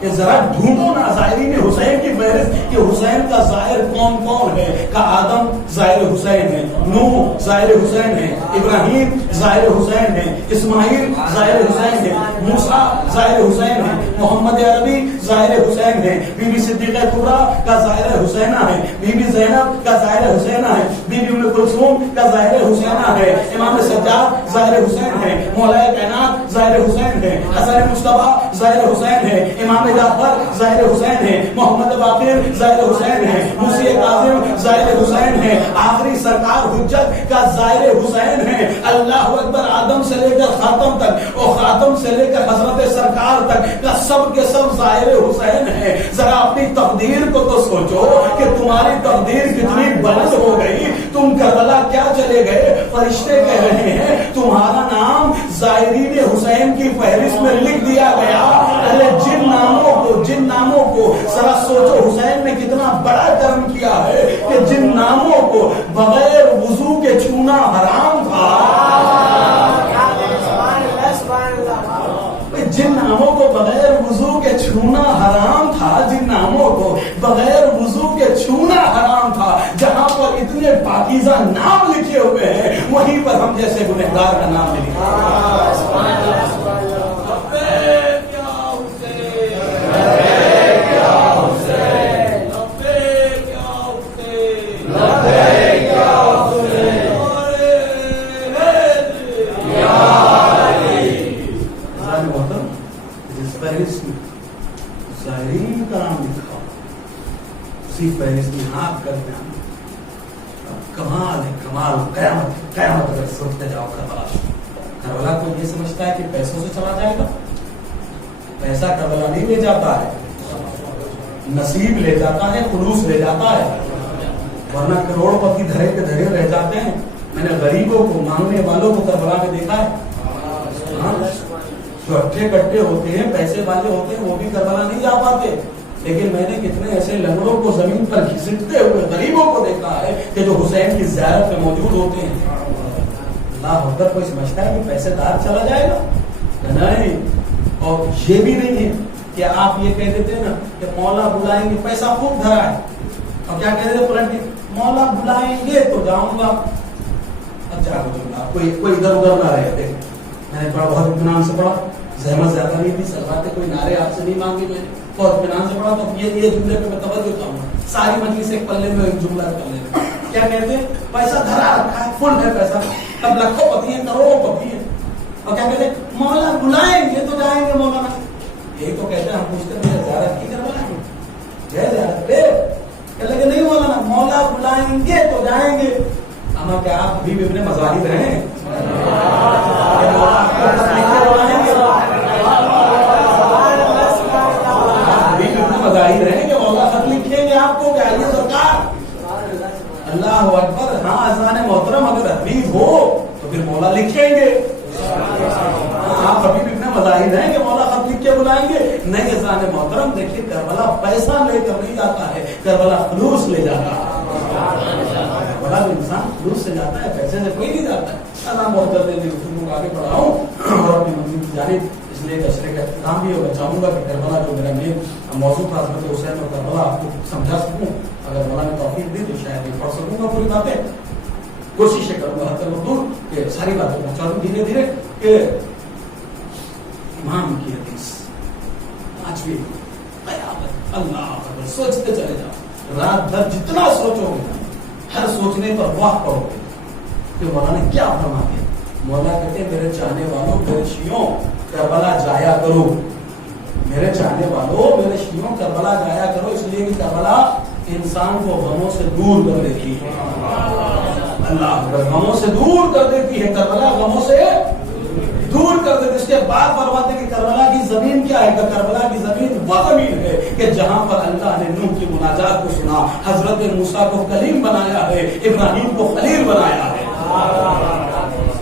کہ ذرا ڈھونڈو نا ظاہرین حسین کی فہرست کہ حسین کا ظاہر کون کون ہے. کہ آدم ظاہر حسین ہے, نوح ظاہر حسین ہے, ابراہیم ظاہر حسین ہے, اسماعیل ظاہر حسین ہے, موسیٰ ظاہر حسین ہے, محمد عربی ظاہر حسین ہے, بی بی صدیقہ کبریٰ کا ظاہر حسینہ ہے, بی بی زینب کا ظاہر حسینہ ہے, بی بی ام کلثوم کا ظاہر حسینہ ہے, امام سجاد ظاہر حسین ہے, مولا کائنات ظاہر حسین ہے, حسن مصطفیٰ ظاہر حسین ہے, امام جعفر ظاہر حسین ہے, محمد باقر ظاہر حسین ہے, موسی کاظم ظاہر حسین ہے, آخری سرکار حجت کا ظاہر حسین ہے. اللہ اکبر. آدم سے لے کر خاتم تک اور خاتم سے لے کر حضرت سرکار تک کا سب کے سب ظاہر حسین ہے. ذرا اپنی تقدیر کو تو سوچو کہ تمہاری تقدیر کتنی بلند ہو گئی. تم کربلا کیا چلے گئے, فرشتے کہہ رہے ہیں تمہارا نام ظاہرین حسین کی فہرست میں لکھ دیا گیا. ارے جن ناموں کو ذرا سوچو, حسین نے کتنا بڑا کرم کیا ہے کہ جن ناموں کو بغیر وضو کے چھونا حرام تھا, جن ناموں کو بغیر وضو کے چھونا حرام تھا, جن ناموں کو بغیر وضو کے چھونا حرام تھا, جہاں پر اتنے پاکیزہ نام لکھے ہوئے ہیں وہیں پر ہم جیسے گنہگار کا نام لکھا. ظاہرین کا نام لکھا اسی فہرست میں ہاتھ کر کے کمال ہے, کمال. قیامت اگر سوچتے جاؤ کربلا کو یہ سمجھتا ہے کہ پیسوں سے چلا جائے گا. پیسہ کربلا نہیں لے جاتا ہے, نصیب لے جاتا ہے, خلوص لے جاتا ہے. ورنہ کروڑ پتی دھرے کے دھرے رہ جاتے ہیں. میں نے غریبوں کو, مانگنے والوں کو کربلا میں دیکھا ہے. جو اٹھے کٹے ہوتے ہیں, پیسے والے ہوتے ہیں, وہ بھی کربلا نہیں جا پاتے. لیکن میں نے کتنے ایسے لنگڑوں کو زمین پر گھسٹتے ہوئے غریبوں کو دیکھا ہے کہ جو حسین کی زیارت میں موجود ہوتے ہیں. اللہ اکبر. کوئی سمجھتا ہے کہ پیسے دار چلا جائے گا؟ نہیں. اور یہ بھی نہیں ہے کہ آپ یہ کہہ دیتے ہیں نا کہ مولا بلائیں گے, پیسہ خوب دھرا ہے, اور کیا کہہ دیتے پلٹ, مولا بلائیں گے تو جاؤں گا. اچھا کوئی ادھر ادھر نہ رہے. دیکھ میں نے بہت اطمینان سے پڑھا, زحمت زیادہ نہیں تھی, سرکار کوئی نعرے آپ سے نہیں مانگے, میں نے بہت اطمینان سے پڑھا. تو یہ جملے پہ میں توجہ کروں گا. ساری مجلس ایک پلے میں ایک جملہ کر لے. کیا کہتے ہیں؟ پیسہ دھرا رکھا ہے, فل ہے پیسہ, اب لاکھوں پتی ہیں, کروڑوں پتی ہیں, اور کیا کہتے ہیں مولا بلائیں گے تو جائیں گے مولانا. یہی تو کہتے ہیں. ہم پوچھتے ہیں زیارت کی کروائیں گے, جائے زیارت پہ کہتے ہیں نہیں مولانا, مولا بلائیں گے تو جائیں گے. اما کیا آپ ابھی بھی اپنے مذاہب ہیں؟ مظاہر ہیں کہ مولا خط لکھیں گے آپ کو کہ آئیے سرکار. اللہ اکبر. ہاں اذان محترم اگر حبیب ہو تو پھر مولا لکھیں گے. آپ ابھی بھی اپنے مظاہر ہیں کہ مولا خط لکھ کے بلائیں گے. نہیں اذان محترم دیکھیے, کربلا پیسہ لے کر نہیں جاتا ہے, کربلا خلوص لے جاتا ہے. بڑا بھی انسان خلوص سے جاتا ہے, پیسے سے کوئی نہیں جاتا ہے. اللہ بہت جلدی گفتگو آگے بڑھاؤں اور اپنی منزل کی جانب اس لیے اشرے کا اختتام بھی ہوگا. چاہوں گا کہ کربلا جو میرا مین موضوع تھا حضرت حسین اور کربلا آپ کو سمجھا سکوں. اگر مولا نے توفیق دی تو شاید یہ پڑھ سکوں گا پوری باتیں. کوشش کروں گا ہر مردور کہ ساری باتیں پہنچا دوں دھیرے دھیرے. کہ امام کی حدیث آج بھی قیامت, اللہ اکبر, سوچتے چلے جاؤ. رات بھر جتنا سوچو گے ہر سوچنے پر واہ پڑو گے کہ مولا نے کیا فرما دیا. مولا کہتے ہیں میرے چاہنے والوں, میرے شیعوں, کربلا جایا کرو. میرے چاہنے والوں, میرے شیعوں, کربلا جایا کرو. اس لیے کہ کربلا انسان کو غموں سے دور کر دیتی ہے. اللہ غموں سے دور کر دیتی ہے. کربلا غموں سے دور کر دیتی. اس کے بعد فرماتے کہ کربلا کی زمین کیا ہے؟ کہ کربلا کی زمین وہ زمین ہے کہ جہاں پر اللہ نے نوح کی مناجات کو سنا, حضرت موسیٰ کو کلیم بنایا ہے, ابراہیم کو خلیل بنایا ہے.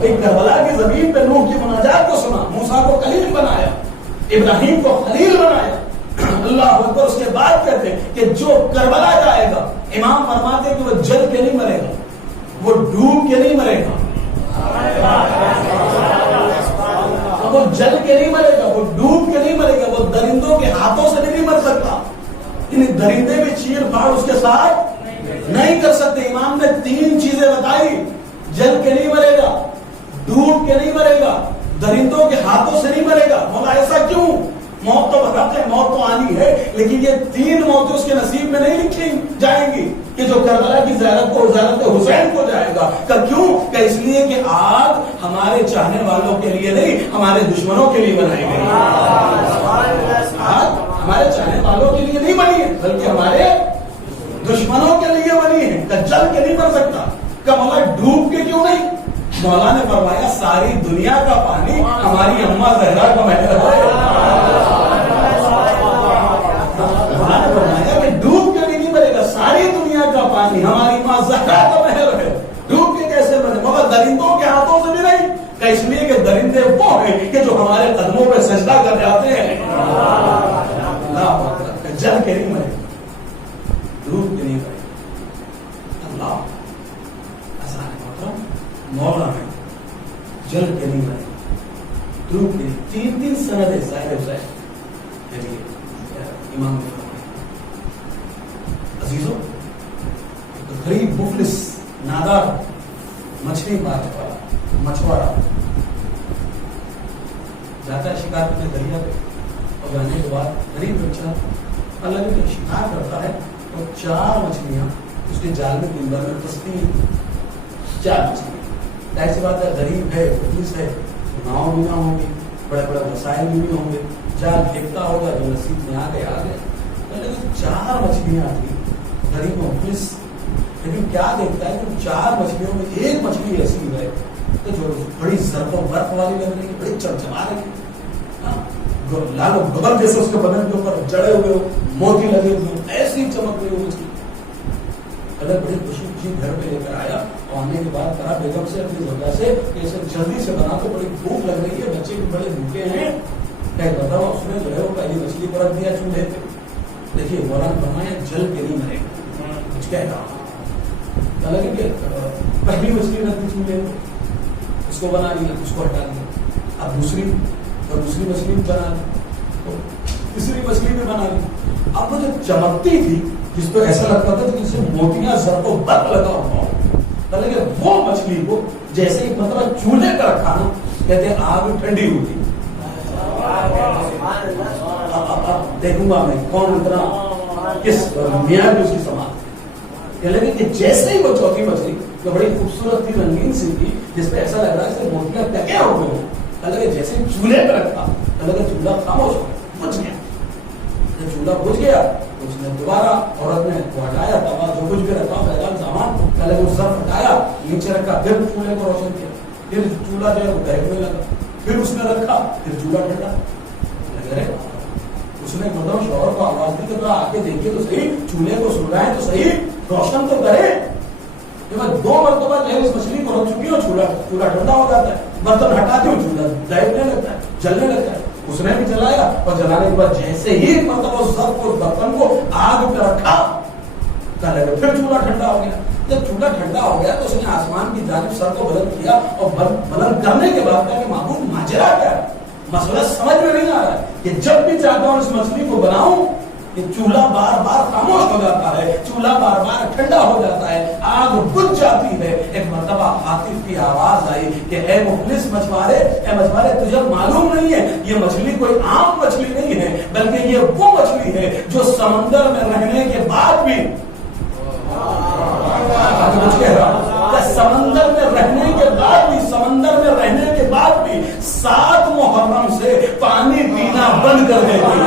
کربلا کی زمین پہ نوح کی مناجات کو سنا, موسیٰ کو کلیم بنایا, ابراہیم کو خلیل بنایا. اللہ اکبر. اس کے بعد کہتے ہیں کہ جو کربلا جائے گا, امام فرماتے ہیں کہ وہ جل کے نہیں مرے گا, وہ ڈوب کے نہیں مرے گا, اب وہ جل کے نہیں مرے گا، وہ ڈوب کے نہیں مرے گا، وہ درندوں کے ہاتھوں سے بھی نہیں مر سکتا. یعنی درندے بھی چیر پھاڑ اس کے ساتھ نہیں کر سکتے. امام نے 3 چیزیں بتائی، جل کے نہیں مرے گا، ڈوب کے نہیں مرے گا، درندوں کے ہاتھوں سے نہیں مرے گا. مولا ایسا کیوں؟ موت تو بتاتے ہیں، موت تو آنی ہے، لیکن یہ 3 موتیں اس کے نصیب میں نہیں لکھی جائیں گی کہ جو کربلا کی زیارت حسین کو جائے گا. کیوں؟ کہ اس لیے کہ آگ ہمارے چاہنے والوں کے لیے نہیں، ہمارے دشمنوں کے لیے بنائی گئی. آگ ہمارے چاہنے والوں کے لیے نہیں بنی ہے، بلکہ ہمارے دشمنوں کے لیے بنی ہے. کہ جل کے نہیں بن سکتا. کہ مولا ڈوب کے کیوں نہیں؟ مولا نے فرمایا ساری دنیا کا پانی ہماری اماں زہرا کا محل ہے. مولا نے فرمایا کہ ڈوب کے بھی نہیں بنے گا، ساری دنیا کا پانی ہماری اماں زہرا کا محل ہے. ڈوب کے کیسے بنے؟ مگر درندوں کے ہاتھوں سے بھی نہیں. کہ اس لیے کہ درندے وہ ہیں کہ جو ہمارے قدموں پہ سجدہ کر جاتے ہیں. جل کے نہیں مرے، ڈوب کے نہیں مرے. اللہ مولا ہے، جل کے نہیں مرے، ڈوب کے. 3 سند ظاہر امام نے فرمایا. عزیزوں، غریب مفلس نادار مچھلی مارنے والا مچھوارا جاتا ہے شکار کرنے دریا پہ، اور جانے کے بعد غریب بچہ اللہ کے شکار کرتا ہے اور 4 مچھلیاں اس کے جال میں دن بھر میں پھنستی ہیں. 4 مچھلیاں. ایسی بات ہے، غریب ہے، مفلس ہے، ناؤ بھی نہ ہوں گی، بڑے بڑے وسائل بھی ہوں گے، جال پھینکتا ہوگا، جو نصیب میں آ گیا آ گیا. لیکن 4 مچھلیاں تھی، غریب مفلس. لیکن کیا دیکھتا ہے کہ 4 مچھلیوں میں ایک مچھلی ایسی ہے تو جو بڑی ضرب و برق والی لگ رہی ہے، بڑی چمچما رہی ہے، لال و گبر جیسے اس کے بدن کے اوپر جڑے ہوئے ہو، موتی لگے ہوئے ہو، ایسی چمک رہی ہو مچھلی. اللہ بڑی خوشی خوشی گھر پہ لے کر آیا، اور آنے کے بعد کہا بیگم سے اپنی زوجہ سے کہ اسے جلدی سے بنا تو، بڑی بھوک لگ رہی ہے، بچے بھی بڑے بھوکے ہیں. بتاؤ اس نے جو ہے وہ پہلی مچھلی پر رکھ دیا چولہے پہ. دیکھیے مولانا فرمایا جل کے نہیں مرے گا. کچھ کہہ رہا کہ پہلی مچھلی رکھ دی چولہے پہ، اس کو بنا لیا، اس کو ہٹا دیا. اب دوسری مچھلی بھی بنا لی، تیسری مچھلی بھی بنا لی. اب وہ جو چمکتی تھی جس کو ایسا لگتا تھا کہ جسے موتیاں ضرب و برق لگا ہوا ہو، وہ مچھلی کو جیسے ہی مطلب چولہے پہ رکھا نا، کہتے ہیں آگ ٹھنڈی ہوتی. اب دیکھوں گا میں کون اتنا کس میاں کی اس کی سماعت. لیکن کہ جیسے ہی وہ چوتھی مچھلی جو بڑی خوبصورت تھی، رنگین سی تھی، جس پہ ایسا لگ رہا ہے کہ موتیاں ٹکے ہو گئے ہوں، اللہ جیسے ہی چولہے پہ رکھا، اللہ چولہا خاموش ہو بچ گیا. جب چولہا بجھ گیا اس نے دوبارہ عورت نے وہ ہٹایا، توا جو کچھ بھی رکھا فیضان سامان پہلے وہ سب ہٹایا، نیچے رکھا، پھر چولہے کو روشن کیا، پھر چولہا جو ہے وہ دہکنے لگا، پھر اس نے رکھا، پھر چولہا ٹھنڈا. اس نے مطلب شوہر کو آواز دی کہ آ کے دیکھیے تو صحیح، چولہے کو سلگائیں تو صحیح، روشن تو کرے. جب میں 2 مرتبہ جو ہے اس مچھلی کو رکھ چکی ہوں، چولہا ٹھنڈا ہو جاتا ہے، برتن ہٹاتی ہوں چولہا دہکنے لگتا ہے، جلنے لگتا ہے. اس نے بھی جلایا، اور جلانے کے بعد جیسے ہی مطلب اس سب کو برتن کو آگ پہ رکھا، پھر چولہا ٹھنڈا ہو گیا. جب چولہا ٹھنڈا ہو گیا تو اس نے آسمان کی جانب سر کو بلند کیا، اور بلند کرنے کے بعد کہا کہ معبود ماجرا کیا ہے، مسئلہ سمجھ میں نہیں آ رہا ہے کہ جب بھی چاہتا ہوں اس مچھلی کو بناؤں کہ چولہا بار بار خاموش ہو جاتا ہے، چولہا بار بار ٹھنڈا ہو جاتا ہے، آگ بجھ جاتی ہے. ایک مرتبہ حاطف کی آواز آئی کہ اے مفلس مچھوارے، اے مچھوارے تجھے معلوم نہیں ہے یہ مچھلی کوئی عام مچھلی نہیں ہے، بلکہ یہ وہ مچھلی ہے جو سمندر میں رہنے کے بعد بھی سمندر میں رہنے کے بعد بھی 7 محرم سے پانی پینا بند کر دیتی ہے.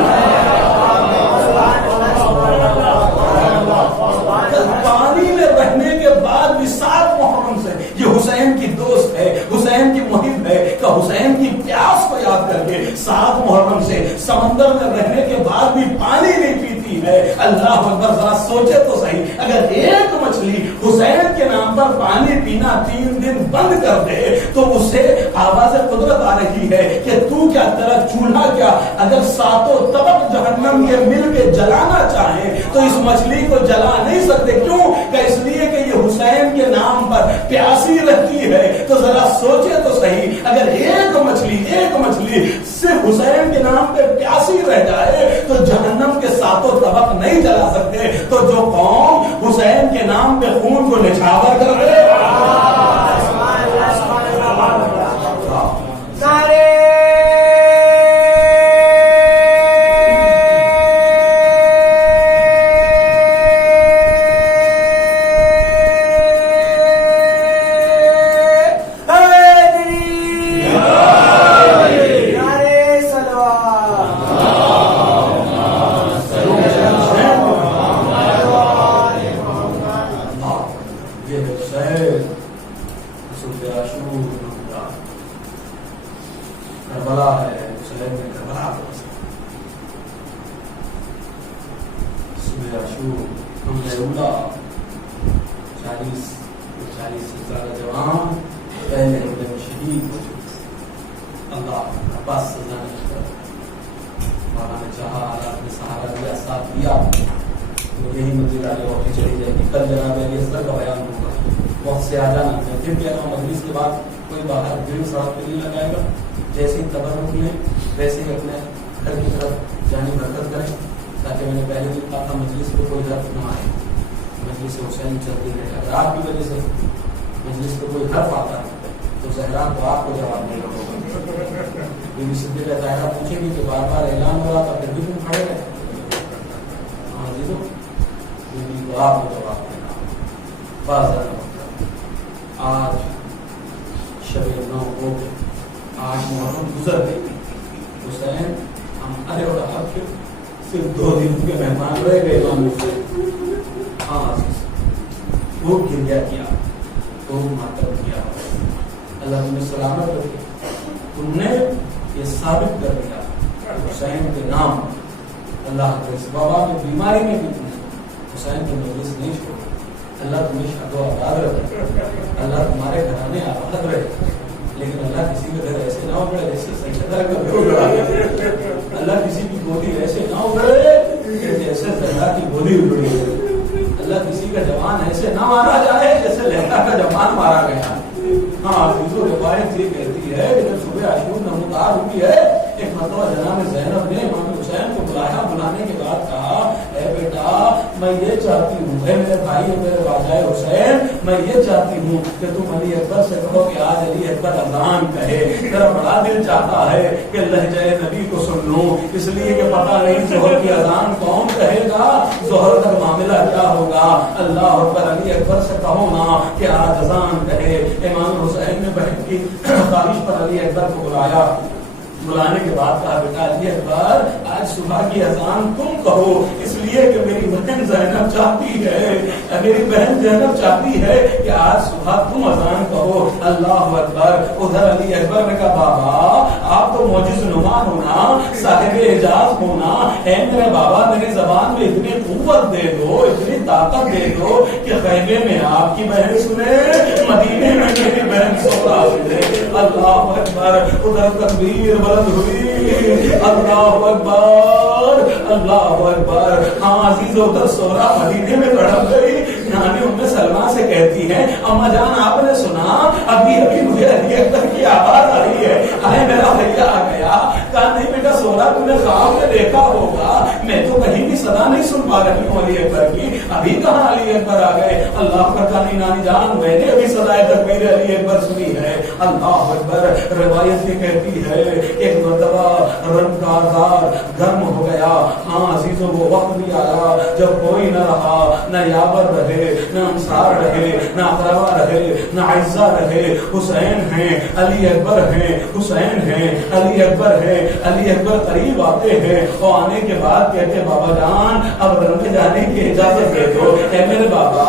پانی میں رہنے کے بعد بھی 7 محرم سے یہ حسین کی دوست ہے، حسین کی محب ہے، کہ حسین کی پیاس کو یاد کر کے 7 محرم سے سمندر میں رہنے کے بعد بھی پانی نہیں پیتی ہے. اللہ اکبر، ذرا سوچے تو صحیح، اگر ایک مچھلی حسین کے نام پر پانی پینا 3 دن بند کر دے تو اسے آواز قدرت آ رہی ہے کہ تو کیا تیرا چولہا کیا اگر 7 طبق جہنم کے مل کے جلانا چاہیں تو اس مچھلی کو جلا نہیں سکتے. کیوں؟ کہ اس لیے کہ یہ حسین کے نام پر پیاسی رہتی ہے. تو ذرا سوچے تو صحیح، اگر ایک مچھلی صرف حسین کے نام پہ پیاسی رہ جائے تو جہنم کے ساتوں طبق نہیں جلا سکتے. تو جو قوم حسین کے نام پہ خون کو نچھاور کر رہے بلانے کے بعد کہا بیٹا علی اکبر آج صبح کی اذان تم کہو، اس لیے کہ میری بہن زینب چاہتی ہے کہ آج صبح تم اذان کہو. اللہ اکبر. ادھر علی اکبر نے کہا بابا آپ تو معجز نما ہونا، صاحب اعجاز ہونا ہے میرے بابا، میری زبان میں اتنی قوت دے دو، اتنی طاقت دے دو کہ خیمے میں آپ کی بہن سنے، مدینے میں میری بہن سودا سنے. اللہ اکبر. ادھر تکبیر بلند ہوئی. اللہ اکبر اللہ اکبر. ہاں عزیزو ادھر سورا مدینے میں تڑپ گئی. نانی ام سلمہ سے کہتی ہے اما جان آپ نے سنا ابھی ابھی مجھے علی اکبر کی آواز آئی ہے، ارے میرا بھیا آ گیا. کہا نہیں بیٹا سورا تم نے خواب میں دیکھا ہوگا، میں تو کہیں بھی صدا نہیں سن پا رہی ہوں علی اکبر کی، ابھی کہاں علی اکبر آ گئے. اللہ اکبر. کہا نہیں نانی جان میں نے ابھی صدائے تکبیر علی اکبر سنی ہے. اللہ اکبر. روایت یہ کہتی ہے ایک مرتبہ رنگ کارزار گرم ہو گیا. ہاں عزیزوں وہ وقت بھی آیا جب کوئی نہ رہا، نہ یاور رہے، نہ انصار رہے، نہ اقربا رہے، نہ عزہ رہے. حسین ہیں، علی اکبر ہیں، حسین ہیں، علی اکبر ہیں. علی اکبر قریب آتے ہیں اور آنے کے بعد کہتے بابا جان اب رن میں جانے کی اجازت دے دو. اے میرے بابا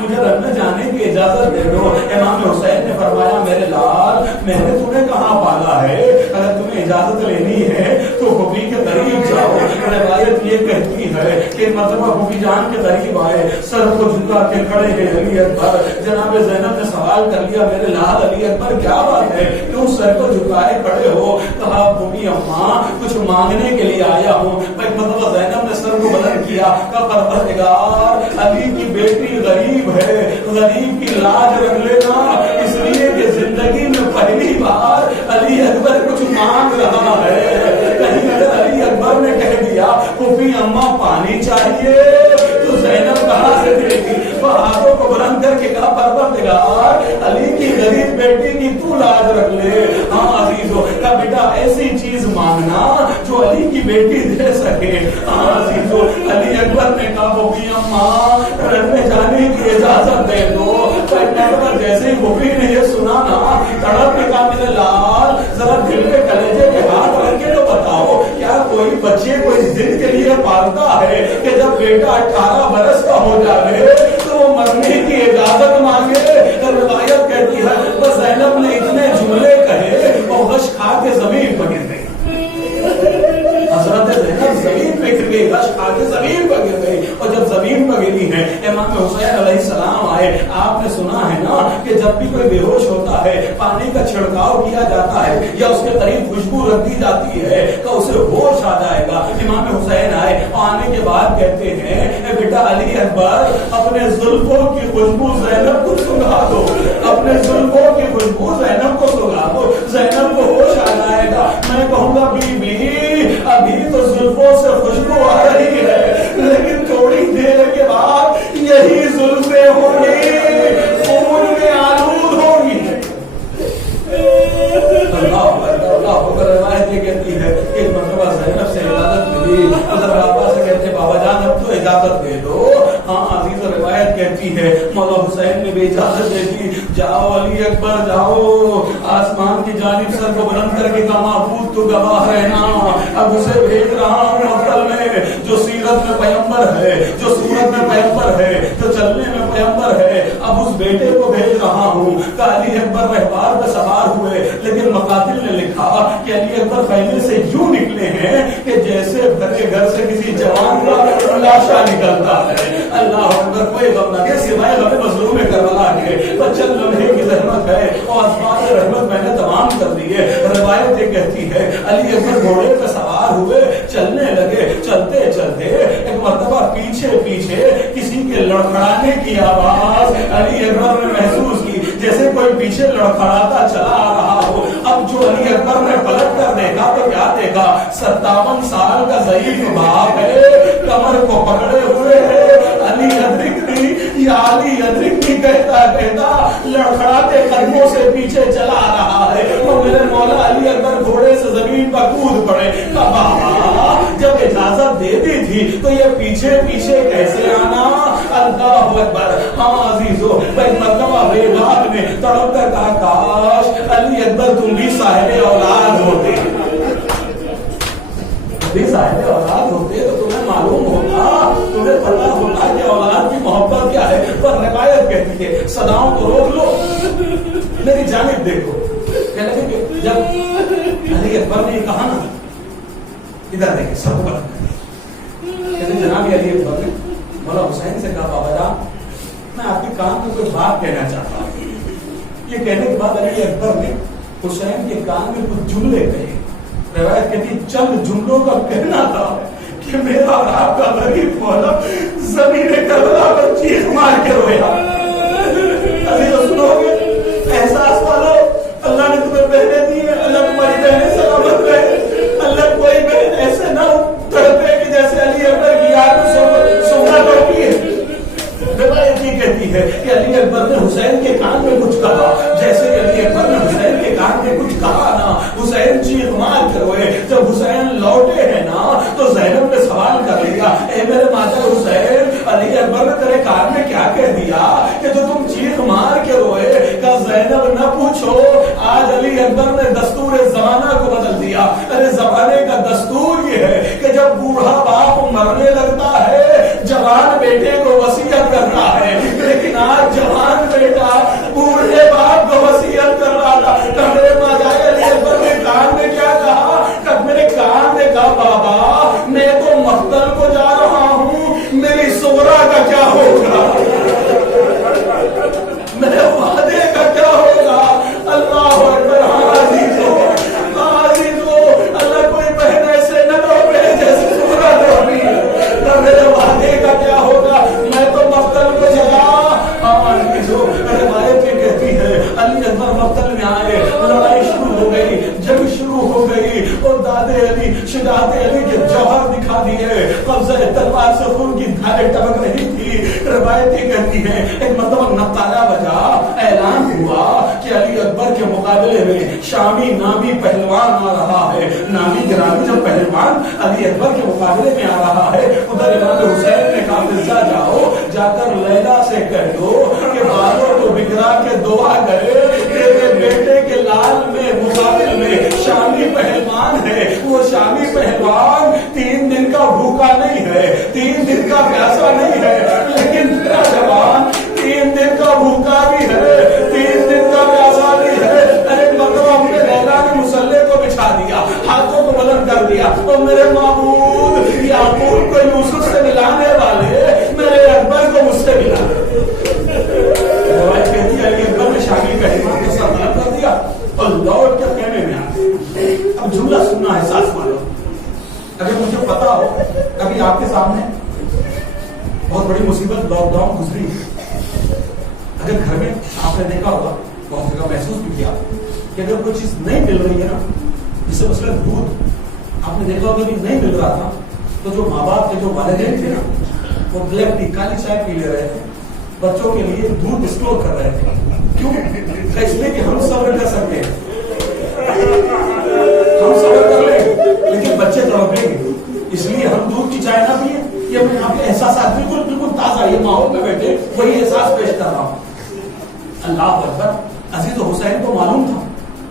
مجھے رن میں جانے کی اجازت دے دو. امام حسین نے فرمایا میرے لال میں نے تمہیں کہاں پالا ہے، اگر تمہیں اجازت لینی ہے تو پھوپھی کے قریب جاؤ. روایت یہ کہتی ہے کہ مرتبہ پھوپھی جان کے قریب آئے، سر کو جھکا کے کھڑے ہیں علی اکبر. جناب زینب نے سوال کر لیا میرے لال علی اکبر کیا بات ہے کیوں سر کو جھکائے کھڑے ہو؟ کہا پھوپھی اماں کچھ مانگنے کے لیے آیا ہوں. مرتبہ زینب نے سر کو بلند کیا، کہا پروردگار علی کی بیٹی غریب ہے، غریب کی لاج رکھ لینا، اس لیے کہ زندگی میں پہلی بار علی اکبر کچھ مانگ رہا ہے، کہیں اگر علی اکبر نے کہہ دیا پھوپھی اماں پانی چاہیے تو زینب کہاں سے دے گی؟ وہ ہاتھوں کو بلند کر کے کہا پروردگار علی کی غریب بیٹی کی تو لاج رکھ لے۔ ہاں عزیزو، کہا بیٹا ایسی چیز مانگنا جو علی کی بیٹی دے سکے۔ ہاں عزیزو، علی اکبر نے کہا پھوپھی اماں رہنے جانے کی اجازت دے دو۔ جیسے ہی پھوپھی نے یہ سنا نا تڑپ کے کہا میرے لال ذرا دل کے کلیجے کے ہاتھ رکھ کے تو بتاؤ کیا کوئی بچے کو اس دن کے لیے پالتا ہے کہ جب بیٹا 18 برس کا ہو جائے تو وہ مرنے کی اجازت مانگے؟ روایت کہتی ہے بس زینب نے اتنے جملے کہے اور غش کھا کے زمین پر گر گئی۔ حضرت زینب زمین پہ گر گئی، غش کھا کے زمین پر گر گئی، اور جب زمین پر گری ہے امام حسین علیہ السلام آئے۔ آپ نے سنا ہے نا کہ جب بھی کوئی بے ہوش ہوتا ہے پانی کا چھڑکاؤ کیا جاتا ہے یا اس کے قریب خوشبو رکھ دی جاتی ہے تو اسے ہوش آ جائے گا۔ امام حسین آئے، آنے کے بعد کہتے ہیں اے بیٹا علی اکبر اپنے زلفوں کی خوشبو زینب کو سنگھا دو، اپنے زلفوں کی خوشبو زینب کو سنگھا دو، زینب کو ہوش آ جائے گا۔ میں کہوں گا بی بی ابھی تو زلفوں سے خوشبو آ رہی ہے لیکن تھوڑی دیر کے بعد یہی زلفیں ہوں گی خون میں آلود ہوں گی۔ روایت یہ کہتی ہے کہ ایک مرتبہ زینب سے اجازت ملی، حضرت عباس سے کہتے بابا جان اب تو اجازت دے دو۔ ہاں عزیز روایت کہتی ہے مولا حسین نے بھی اجازت دے دی، جاؤ علی اکبر جاؤ۔ آسمان کی جانب سر کو بلند کر کے کہا محفوظ تو گواہ ہے نا، اب اسے بھیج رہا ہوں مقتل میں، جو سیرت میں پیغمبر ہے، جو صورت میں پیغمبر ہے، جو چلنے میں پیغمبر ہے، اب اس بیٹے کو بھیج رہا ہوں۔ کہ علی اکبر رہبار پہ سوار ہوئے لیکن مقاتل نے لکھا کہ علی اکبر خیمے سے یوں نکلے ہیں کہ جیسے بھرے گھر سے کسی جوان کا لاشا نکلتا ہے۔ اللہ اکبر، کوئی غم نہ سوائے غم مظلوم کربلا کے، تو چند لمحے کی زحمت ہے اور اسباب رحمت میں نے تمام کر دیے۔ روایت یہ کہتی ہے علی اکبر گھوڑے پہ سوار ہوئے، چلنے لگے، چلتے چلتے ایک مرتبہ پیچھے پیچھے کسی کے لڑکھڑانے کی آواز علی اکبر نے محسوس کی، جیسے کوئی پیچھے لڑکھڑاتا چلا آ رہا ہو۔ اب جو علی اکبر نے پلٹ کر دیکھا تو کیا دیکھا؟ 57 سال کا ضعیف باپ ہے، کمر کو پکڑے ہوئے ہے، علی ادرکنی یا علی ادرکنی کہتا کہتا لڑکھڑاتے قدموں سے پیچھے چلا آ رہا ہے، اور میرے مولا علی اکبر گھوڑے سے زمین پر کود پڑے۔ بابا جب اجازت دے دی تھی تو یہ پیچھے پیچھے کیسے آنا؟ اللہ اکبر۔ ہاں عزیزو، ایک مرتبہ بیگم نے تڑپ کر کہا کاش علی اکبر تم بھی صاحب اولاد ہوتے، بھی صاحب اولاد ہوتے تو تمہیں معلوم ہوتا، تمہیں پتا ہوتا کہ اولاد کی محبت کیا ہے۔ پر روایت کہتی ہے صداؤں کو روک لو، میری جانب دیکھو۔ کہنے کہ جب علی اکبر نے کہا نا ادھر دیکھیں سب کو کہتے جناب علی اکبر نے مولا حسین سے کہا بابا جان میں آپ کے کان میں کوئی بات کہنا چاہتا ہوں۔ یہ کہنے کے بعد علی اکبر نے حسین کے کان میں کچھ جملے کہے۔ روایت کہتی چند جملوں کا کہنا تھا کہ میرا اور آپ کا غریب مولا زمین کربلا پر چیخ مار کے رویا۔ عزیزو سنو گے، احساس والو، اللہ نے تمہیں بہنیں دی ہیں، اللہ تمہاری بہنیں سلامت رہے، اللہ کوئی بہن ایسے نہ تڑپے کہ جیسے علی اکبر کی یاد سونا ٹوپی ہے۔ روایت یہ کہتی ہے کہ علی اکبر نے حسین کے کان میں کچھ کہا، جیسے علی اکبر نے حسین کے کان میں کچھ کہا نا حسین چیخ مار کر روئے۔ جب حسین لوٹے ہیں نا تو زینب نے سوال کر لیا اے میرے ماتا حسین علی اکبر نے تیرے کان میں کیا کہہ دیا کہ جو تم چیخ مار کے روئے؟ کہ زینب نہ پوچھو، آج علی اکبر نے دستور زمانہ کو بدل دیا۔ ارے زمانے کا دستور یہ ہے کہ جب بوڑھا باپ مرنے لگتا ہے جوان بیٹے کو وصیت کرتا ہے، لیکن آج جوان بیٹا بوڑھے باپ کو وصیت کر رہا تھا۔ کہ میرے ماجائے علی اکبر نے کان میں کیا کہا؟ کہ میرے کان نے کہا بابا میں تو مقتل کو جا رہا ہوں، میری صغرا کا کیا ہوگا، میرے وعدے کا کیا ہوگا؟ اللہ اکبر۔ اللہ کوئی بہن ایسے نہ روپے جیسے صغرا روپی، میرے وعدے کا کیا ہوگا، میں تو مقتل کو جگہ۔ روایت یہ کہتی ہے اور دادے علی شجاعت علی کے جوہر دکھا دیے. قبضہ تلوار سے خون کی دھاریں ٹپک رہی تھی. روایت یہ کہتی ہے ایک مرتبہ نقارہ بجا, اعلان ہوا کہ علی اکبر کے مقابلے میں شامی نامی پہلوان آ رہا ہے. نامی گرامی جو پہلوان علی اکبر کے مقابلے میں آ رہا ہے. ادھر امام حسین نے کہا مرزا جاؤ, جا کر لیلا سے کہہ دو کہ بالوں کو بگڑا کے دعا کرے, تیرے بیٹے کے لال میں مقابل میں شامی پہلوان ہے. وہ شامی پہلوان 3 دن کا بھوکا نہیں ہے, 3 دن کا پیاسا نہیں ہے, لیکن تیرا جوان 3 دن کا بھوکا بھی ہے, 3 دن کا پیاسا بھی ہے. ایک مرتبہ ہم نے لیلا نے مسلح کو بچھا دیا, ہاتھوں کو بلند کر دیا, تو میرے معبود یعقوب کو یوسف سے ملانے والے میرے اکبر کو مجھ سے ملا. روایت کہتی ہے کہ اکبر نے شامی پہلوان کو سر بلند کر دیا اور لوٹ کر خیمے میں آ گئے. اب جملہ سننا ہے ساتھ والوں, اگر مجھے پتا ہو کبھی آپ کے سامنے بہت بڑی مصیبت لاک ڈاؤن گزری, اگر گھر میں آپ نے دیکھا ہوگا, بہت جگہ محسوس بھی کیا کہ اگر کوئی چیز نہیں مل رہی ہے نا, جسے مثلا دودھ آپ نے دیکھا ہوگا کہ نہیں مل رہا تھا, تو جو ماں باپ کے جو والدین تھے نا وہ بلیک ٹی کالی چائے پی لے رہے تھے, بچوں کے لیے دودھ اسٹور کر رہے تھے. کیوں؟ اس لیے کہ ہم صبر کر سکتے ہیں, ہم صبر کر لیں لیکن بچے تڑپیں گے, اس لیے ہم دودھ کی چائے نہ پیئے. یہ میں آپ کے احساسات بالکل تازہ یہ ماحول میں بیٹھے وہی احساس پیش کر رہا ہوں. اللہ اکبر. عزیز و حسین کو معلوم تھا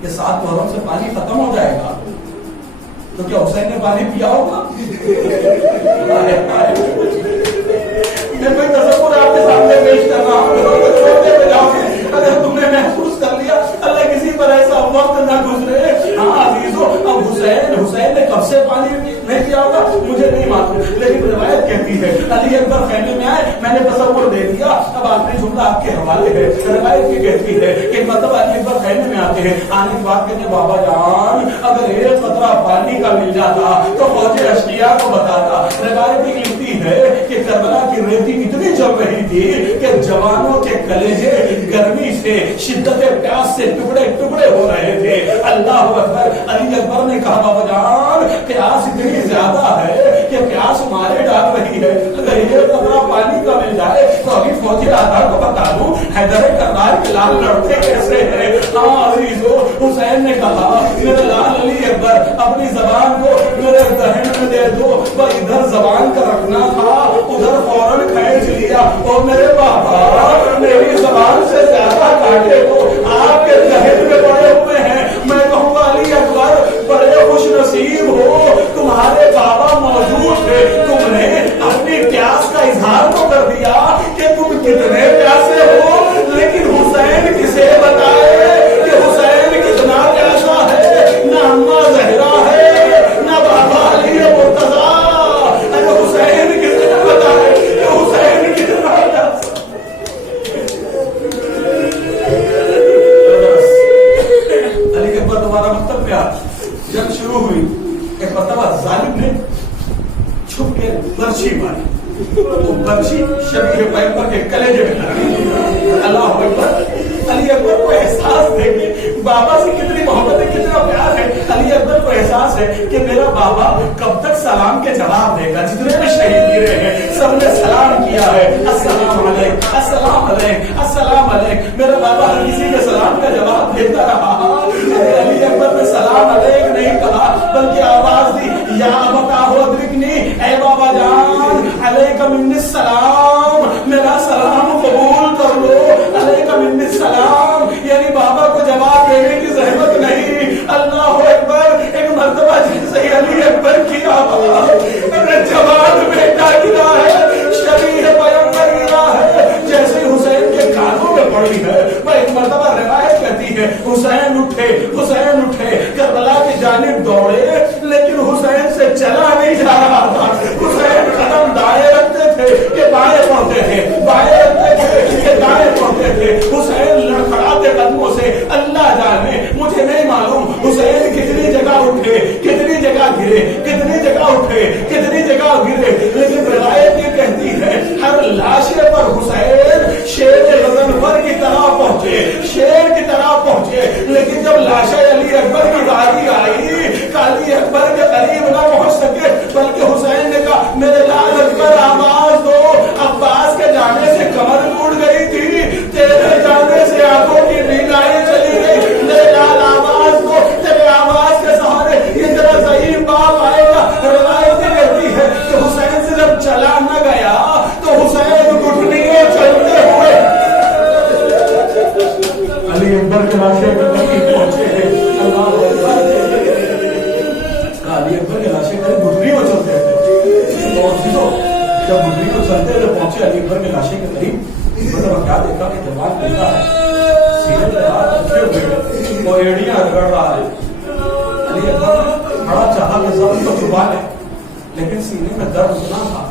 کہ 7 محرم سے پانی ختم ہو جائے گا, تو کیا حسین نے پانی پیا ہوگا؟ میں کوئی تصور آپ کے سامنے پیش کر رہا ہوں, اگر تم نے محسوس کر لیا اللہ کسی پر ایسا وقت نہ گزرے. ہاں عزیزو, اب حسین نے کب سے پانی نہیں پیا ہوگا مجھے نہیں معلوم, لیکن روایت کہتی ہے علی اکبر خیمے میں آئے, میں نے تصور دے دیا. اب آخری جملہ آپ کے حوالے ہے. روایت یہ کہتی ہے کہ مطلب علی اکبر خیمے میں آتے ہیں, آنے کے بعد کہتے ہیں بابا جان اگر ایک قطرہ پانی کا مل جاتا تو فوج اشقیاء کو بتاتا. روایت یہ کہتی ہے کہ کربلا کی ریتی اتنی چل رہی تھی کہ جوانوں کے کلیجے گرمی سے شدت پیاس سے ٹکڑے ٹکڑے ہو رہے تھے. اللہ اکبر. علی اکبر نے کہا بابا جان پیاس اتنی زیادہ ہے کہ پیاس مارے ڈال رہی ہے, اگر یہ قطرہ پانی کا مل جائے تو ابھی فوجی آدھار کو بتا دوں حیدر کرار کے لال لڑتے کیسے ہیں. ہاں عزیزو, حسین نے کہا میرے لال علی اکبر اپنی زبان کو میرے دہن میں دے دو, وہ ادھر زبان کا رکھنا تھا ادھر فوراً کھینچ لیا. اور میرے بابا میری زبان سے زیادہ کاٹے کو آپ کے دہن میں پڑے ہوئے ہیں. میں کہوں گا علی اکبر بڑے خوش نصیب ہو, تمہارے بابا موجود تھے, تم نے اپنی پیاس کا اظہار تو کر دیا کہ تم کتنے پیاسے ہو, لیکن حسین کسے بتائے کہ حسین کتنا پیاسا ہے. نہ اماں زہرا ہے نہ بابا علی مرتضیٰ. حسین کسے بتائے کہ حسین کتنا پیاسا. علی اکبر تمہارا مکتب میں جنگ شروع ہوئی, ایک مرتبہ ظالم نے چھپ کے برچھی ماری, تو برچھی شبیہ پیغمبر کے کلیجے میں لگی. اللہ اکبر. علی اکبر کو احساس ہے کہ بابا سے کتنی محبت ہے, کتنا پیار ہے. علی اکبر کو احساس ہے کہ میرا بابا کب تک سلام کے جواب دے گا. جتنے میں شہید گرے ہیں سب نے سلام کیا ہے, السلام علیکم السلام علیکم السلام علیکم. میرا بابا ہر کسی کے سلام کا جواب دیتا رہا. علی اکبر نے سلام علیکم نہیں کہا بلکہ آواز دی یا ابتا ہو ادرکنی, اے بابا جان علیکم منی السلام, میرا سلام قبول کر لو. علیکم منی السلام یعنی بابا کو جواب دینے کی ضرورت نہیں. اللہ اکبر. ایک مرتبہ جیسے علی اکبر کی آواز جواب بیٹا گرا ہے, شبیہ پیغمبر گرا ہے, جیسے حسین کے کانوں میں پڑی ہے. وہ ایک مرتبہ روایت کہتی ہے حسین اٹھے کربلا کی جانب دوڑے, لیکن حسین سے چلا نہیں جا رہا تھا. حسین قدم دائیں رکھتے تھے کہ بائیں پڑھتے تھے, بائیں رکھتے تھے کہ دائیں پڑھتے تھے. حسین لڑکھڑاتے قدموں سے اللہ جانے, مجھے نہیں معلوم حسین کتنی جگہ اٹھے, کتنی جگہ گرے, کتنی جگہ اٹھے, کتنی جگہ گرے, لیکن روایت یہ کہتی ہے ہر لاشے پر حسین شیر غضنفر کی طرح پہنچے, شیر کی طرح پہنچے. لیکن جب لاشیں علی اکبر کی باری آئی, علی اکبر علی اکبر کے لاشیں کرے گھٹنی کو چلتے تھے. اور جب گھٹنی کو چلتے ہوئے پہنچے علی اکبر کے لاشیں کے قریب، مطلب کیا دیکھا کہ جوان بیٹا ہے، سینے پہ ہاتھ رکھے ہوئے وہ ایڑیاں رگڑ رہا ہے. علی اکبر بڑا چاہا کہ زخم کو چھپا لے، لیکن سینے میں درد اتنا تھا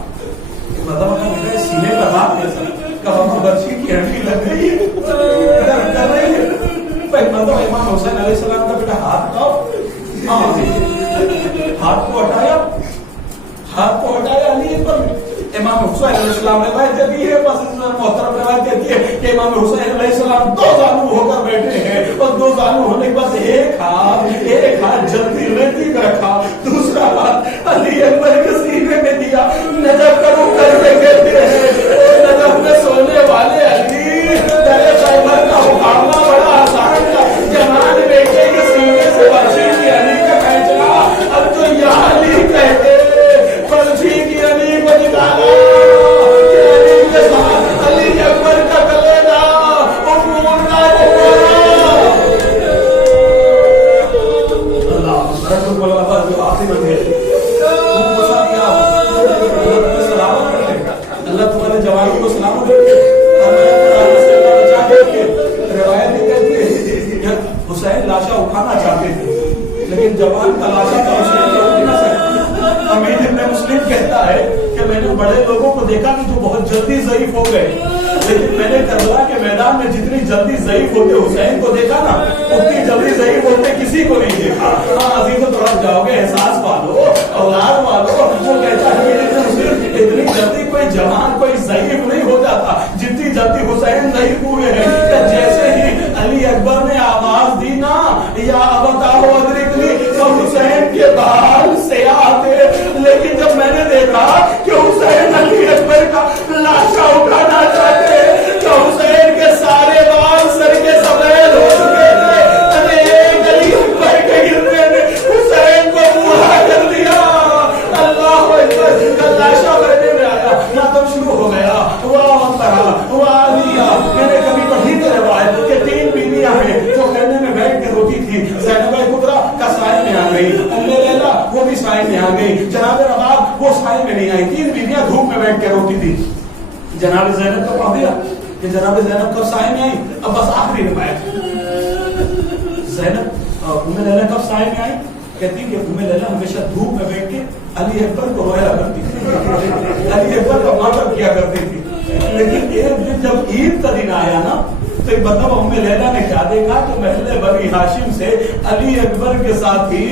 کہ مطلب بیٹا سینے پہ ہاتھ دے سکتا کب ہم بچی کی ہڈی لگ گئی ہے درد کر رہی ہے. مطلب امام حسین علیہ السلام کا بیٹا ہاتھ اٹھاؤ، ہاتھ کو ہٹایا، ہاتھ کو ہٹایا علی اکبر. امام حسین علیہ السلام نے روایت دی ہے، بس محترم روایت کہتی ہے کہ امام حسین علیہ السلام دو زانو ہو کر بیٹھے ہیں، اور دو زانو ہونے کے بعد ایک ہاتھ جلدی ریتی کا رکھا، دوسرا ہاتھ علی اکبر کے سینے میں دیا. نجف کرو کر کے کہتے ہیں نجف میں سونے والے علی تیرے خیبر کا مقابلہ بڑا آسان تھا. جوان بیٹے کے سینے سے برچھی کی علی کا کھینچنا، اب تو یا علی کہتے برچھی کی علی کو نکالا کہ علی کے ساتھ علی اکبر کا کلیجہ اور مونڈا اللہ تمہارے جوانی کو سلامت رکھے. روایت کہتی ہے حسین لاشا اٹھانا چاہتے تھے لیکن جوان کا لاشا کا حسین کو اٹھ نہ سکتا. امیر ابن مسلم کہتا ہے کہ میں نے بڑے لوگوں کو دیکھا کہ جو بہت جلدی ضعیف ہو گئے، لیکن میں نے کربلا کے میدان میں جتنی جلدی ضعیف ہوتے حسین کو دیکھا نا، اتنی جلدی ضعیف ہوتے کسی کو نہیں دیکھا. عزیزوں طرف جاؤ گے احساس والو اولاد والو، وہ کہتا ہے اتنی جلدی کوئی جوان کوئی ضعیف نہیں ہو جاتا جتنی جلدی حسین ضعیف ہوئے ہیں. جیسے ہی علی اکبر نے آواز دی نا یا ابتاہو ادرکنی، تو حسین کے بال سیاہ تھے، لیکن جب میں نے دیکھا کہ حسین علی اکبر کا لاشا اٹھانا چاہتے تو حسین کے سارے بال سر کے سفید ہو چکے تھے. ایک علی اکبر کے گرنے نے حسین کو بوڑھا کر دیا. اللہ اکبر کا لاشا بھرنے میں آیا، ماتم شروع ہو گیا. میں نے کبھی پڑھی تو روایت کہ 3 بیویاں ہیں جو خیمے میں بیٹھ کے روتی تھی. زینب کبریٰ کا سائے میں آ گئی، ام لیلا وہ بھی سائے میں آ گئی، جناب رباب وہ سائے میں نہیں آئی. 3 بیویاں دھوپ میں بیٹھ کے روتی تھی. جناب زینب کو پڑھ دیا کہ جناب زینب کب سائے میں آئی. اب بس آخری روایت، زینب ام لیلا کب سائے میں آئی، کہتی کہ ام لیلا ہمیشہ دھوپ میں بیٹھ کے علی اکبر کو رویا کرتی تھی، علی اکبر کا ماتم کیا کرتی تھی. لیکن ایک دن جب عید کا دن آیا نا تو مطلب ام لیلا نے کیا دیکھا کہ محل بنی ہاشم سے علی اکبر کے ساتھی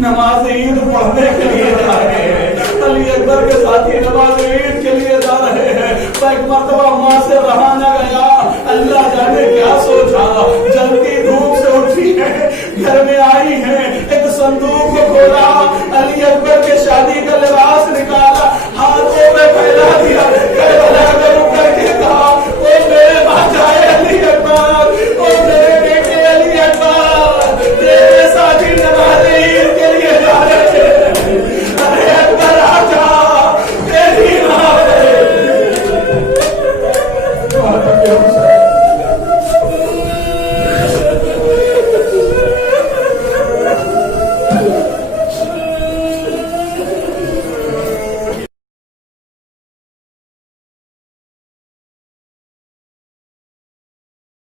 نماز عید پڑھنے کے لیے جا رہے ہیں، علی اکبر کے ساتھی نماز عید کے لیے جا رہے ہیں. تو ایک مرتبہ ماں سے رہا نہ گیا، اللہ جانے کیا سوچا، جلدی دھوپ سے اٹھی ہے، گھر میں آئی ہے، ایک صندوق کو کھولا، علی اکبر کے شادی کا لباس نکالا، ہاتھوں میں پھیلا دیا،